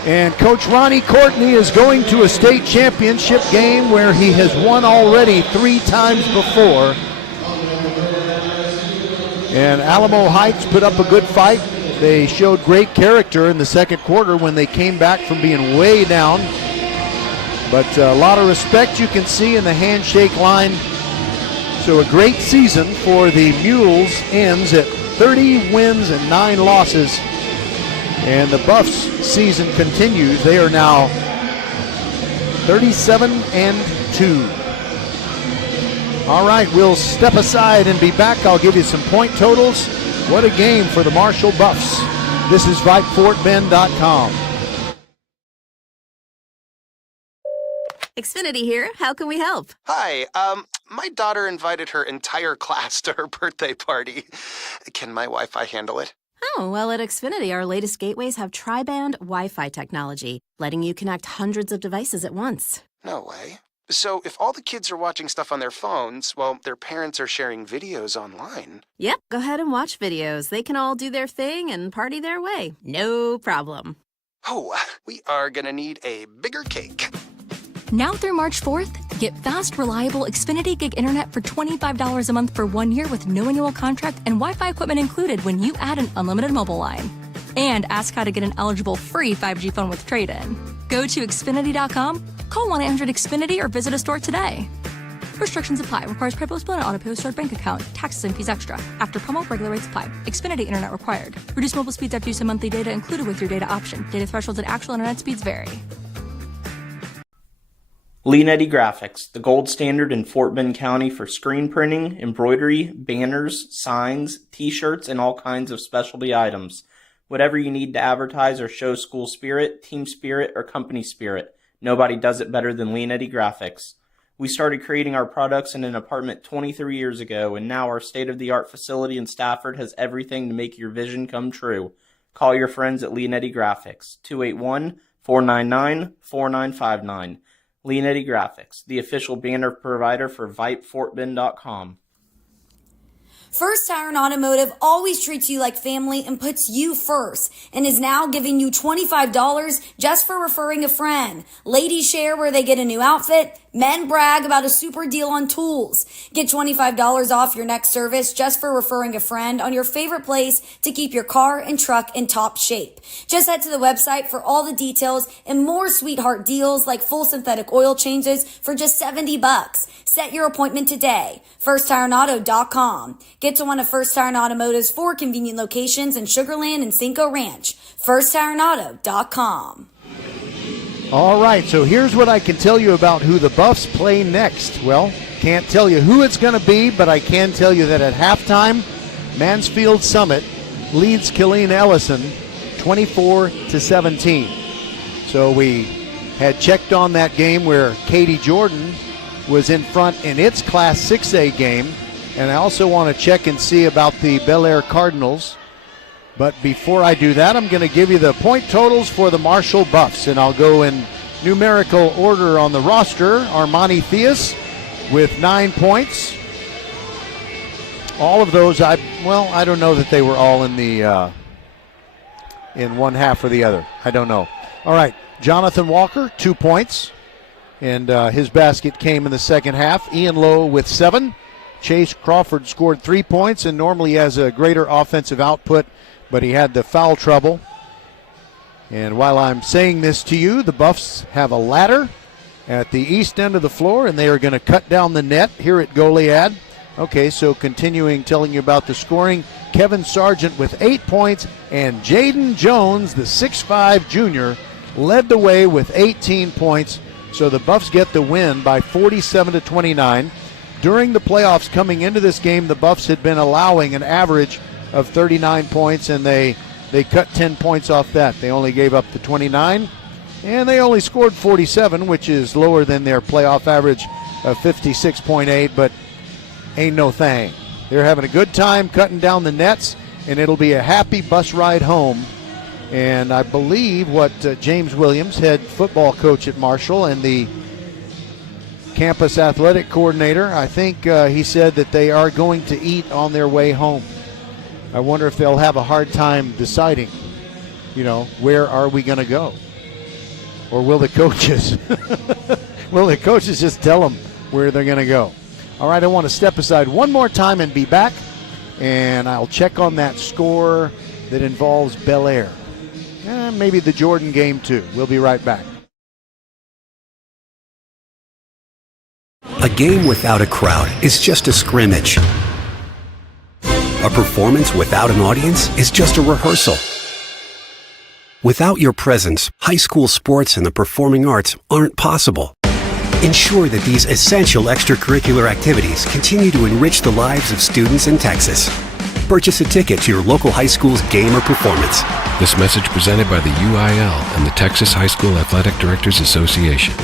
And Coach Ronnie Courtney is going to a state championship game where he has won already 3 times before. And Alamo Heights put up a good fight. They showed great character in the second quarter when they came back from being way down. But a lot of respect you can see in the handshake line. So a great season for the Mules ends at 30 wins and 9 losses. And the Buffs season continues. They are now 37-2. All right, we'll step aside and be back. I'll give you some point totals. What a game for the Marshall Buffs. This is VypeFortBend.com. Xfinity here. How can we help? Hi, my daughter invited her entire class to her birthday party. Can my Wi-Fi handle it? Oh, well, at Xfinity, our latest gateways have tri-band Wi-Fi technology, letting you connect hundreds of devices at once. No way. So if all the kids are watching stuff on their phones, well, their parents are sharing videos online. Yep, go ahead and watch videos. They can all do their thing and party their way. No problem. Oh, we are gonna need a bigger cake. Now through March 4th, get fast, reliable Xfinity Gig Internet for $25 a month for 1 year with no annual contract and Wi-Fi equipment included when you add an unlimited mobile line. And ask how to get an eligible free 5G phone with trade-in. Go to Xfinity.com, call 1-800-XFINITY or visit a store today. Restrictions apply. Requires PayPal and auto-pay stored bank account. Taxes and fees extra. After promo, regular rates apply. Xfinity Internet required. Reduced mobile speeds after use of monthly data included with your data option. Data thresholds and actual internet speeds vary. Lee Netty Graphics, the gold standard in Fort Bend County for screen printing, embroidery, banners, signs, t-shirts, and all kinds of specialty items. Whatever you need to advertise or show school spirit, team spirit, or company spirit, nobody does it better than Lee Netty Graphics. We started creating our products in an apartment 23 years ago, and now our state-of-the-art facility in Stafford has everything to make your vision come true. Call your friends at Lee Netty Graphics, 281-499-4959. Lee Netty Graphics, the official banner provider for VypeFortBend.com. First Tire and Automotive always treats you like family and puts you first and is now giving you $25 just for referring a friend. Ladies share where they get a new outfit. Men brag about a super deal on tools. Get $25 off your next service just for referring a friend on your favorite place to keep your car and truck in top shape. Just head to the website for all the details and more sweetheart deals like full synthetic oil changes for just $70. Set your appointment today. FirstTireAndAuto.com. Get to one of First Tire and Automotive's 4 convenient locations in Sugar Land and Cinco Ranch. FirstTireAndAuto.com. All right, so here's what I can tell you about who the Buffs play next. Well, can't tell you who it's going to be, but I can tell you that at halftime, Mansfield Summit leads Killeen Ellison 24-17. So we had checked on that game where Katie Jordan was in front in its Class 6A game, and I also want to check and see about the Bel Air Cardinals. But before I do that, I'm going to give you the point totals for the Marshall Buffs, and I'll go in numerical order on the roster. Armani Theus with 9 points. All of those, I don't know that they were all in the in one half or the other. I don't know. All right, Jonathan Walker, 2 points, and his basket came in the second half. Ian Lowe with 7. Chase Crawford scored 3 points and normally has a greater offensive output, but he had the foul trouble. And while I'm saying this to you, the Buffs have a ladder at the east end of the floor, and they are going to cut down the net here at Goliad. Okay, so continuing telling you about the scoring, Kevin Sargent with 8 points, and Jaden Jones, the 6'5 junior, led the way with 18 points. So the Buffs get the win by 47-29. During the playoffs coming into this game, the Buffs had been allowing an average of 39 points, and they cut 10 points off that. They only gave up the 29, and they only scored 47, which is lower than their playoff average of 56.8, but ain't no thing. They're having a good time cutting down the nets, and it'll be a happy bus ride home And I believe what James Williams, head football coach at Marshall, and the campus athletic coordinator, I think he said that they are going to eat on their way home. I wonder if they'll have a hard time deciding, where are we going to go? Or will the coaches just tell them where they're going to go? All right, I want to step aside one more time and be back, and I'll check on that score that involves Bel Air. Maybe the Jordan game too. We'll be right back. A game without a crowd is just a scrimmage. A performance without an audience is just a rehearsal. Without your presence, high school sports and the performing arts aren't possible. Ensure that these essential extracurricular activities continue to enrich the lives of students in Texas. Purchase a ticket to your local high school's game or performance. This message presented by the UIL and the Texas High School Athletic Directors Association.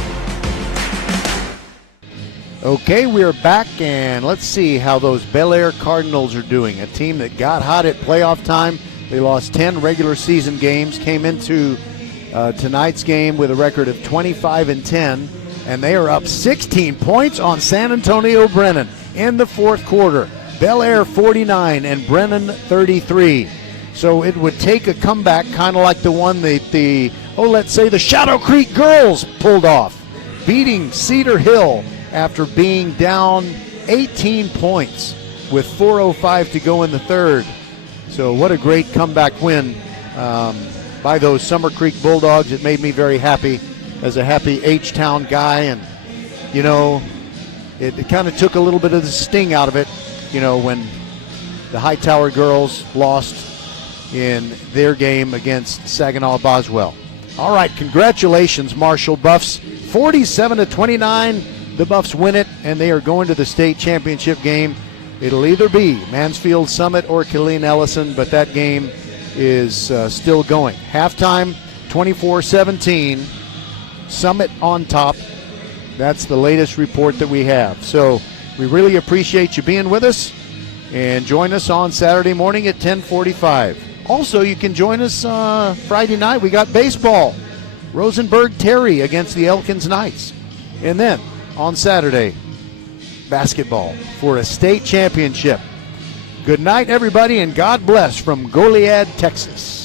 Okay, we're back, and let's see how those Bel Air Cardinals are doing. A team that got hot at playoff time. They lost 10 regular season games, came into tonight's game with a record of 25-10, and they are up 16 points on San Antonio Brennan in the fourth quarter. Bel Air 49 and Brennan 33. So it would take a comeback kind of like the one let's say the Shadow Creek girls pulled off, beating Cedar Hill after being down 18 points with 4:05 to go in the third. So what a great comeback win by those Summer Creek Bulldogs. It made me very happy as a happy H-Town guy. And, it kind of took a little bit of the sting out of it, when the Hightower girls lost in their game against Saginaw Boswell. All right, congratulations, Marshall Buffs. 47-29. The Buffs win it, and they are going to the state championship game. It'll either be Mansfield Summit or Killeen Ellison, but that game is still going. Halftime, 24-17. Summit on top. That's the latest report that we have. So we really appreciate you being with us, and join us on Saturday morning at 10:45. Also, you can join us Friday night. We got baseball. Rosenberg Terry against the Elkins Knights. And then on Saturday, basketball for a state championship. Good night, everybody, and God bless from Goliad, Texas.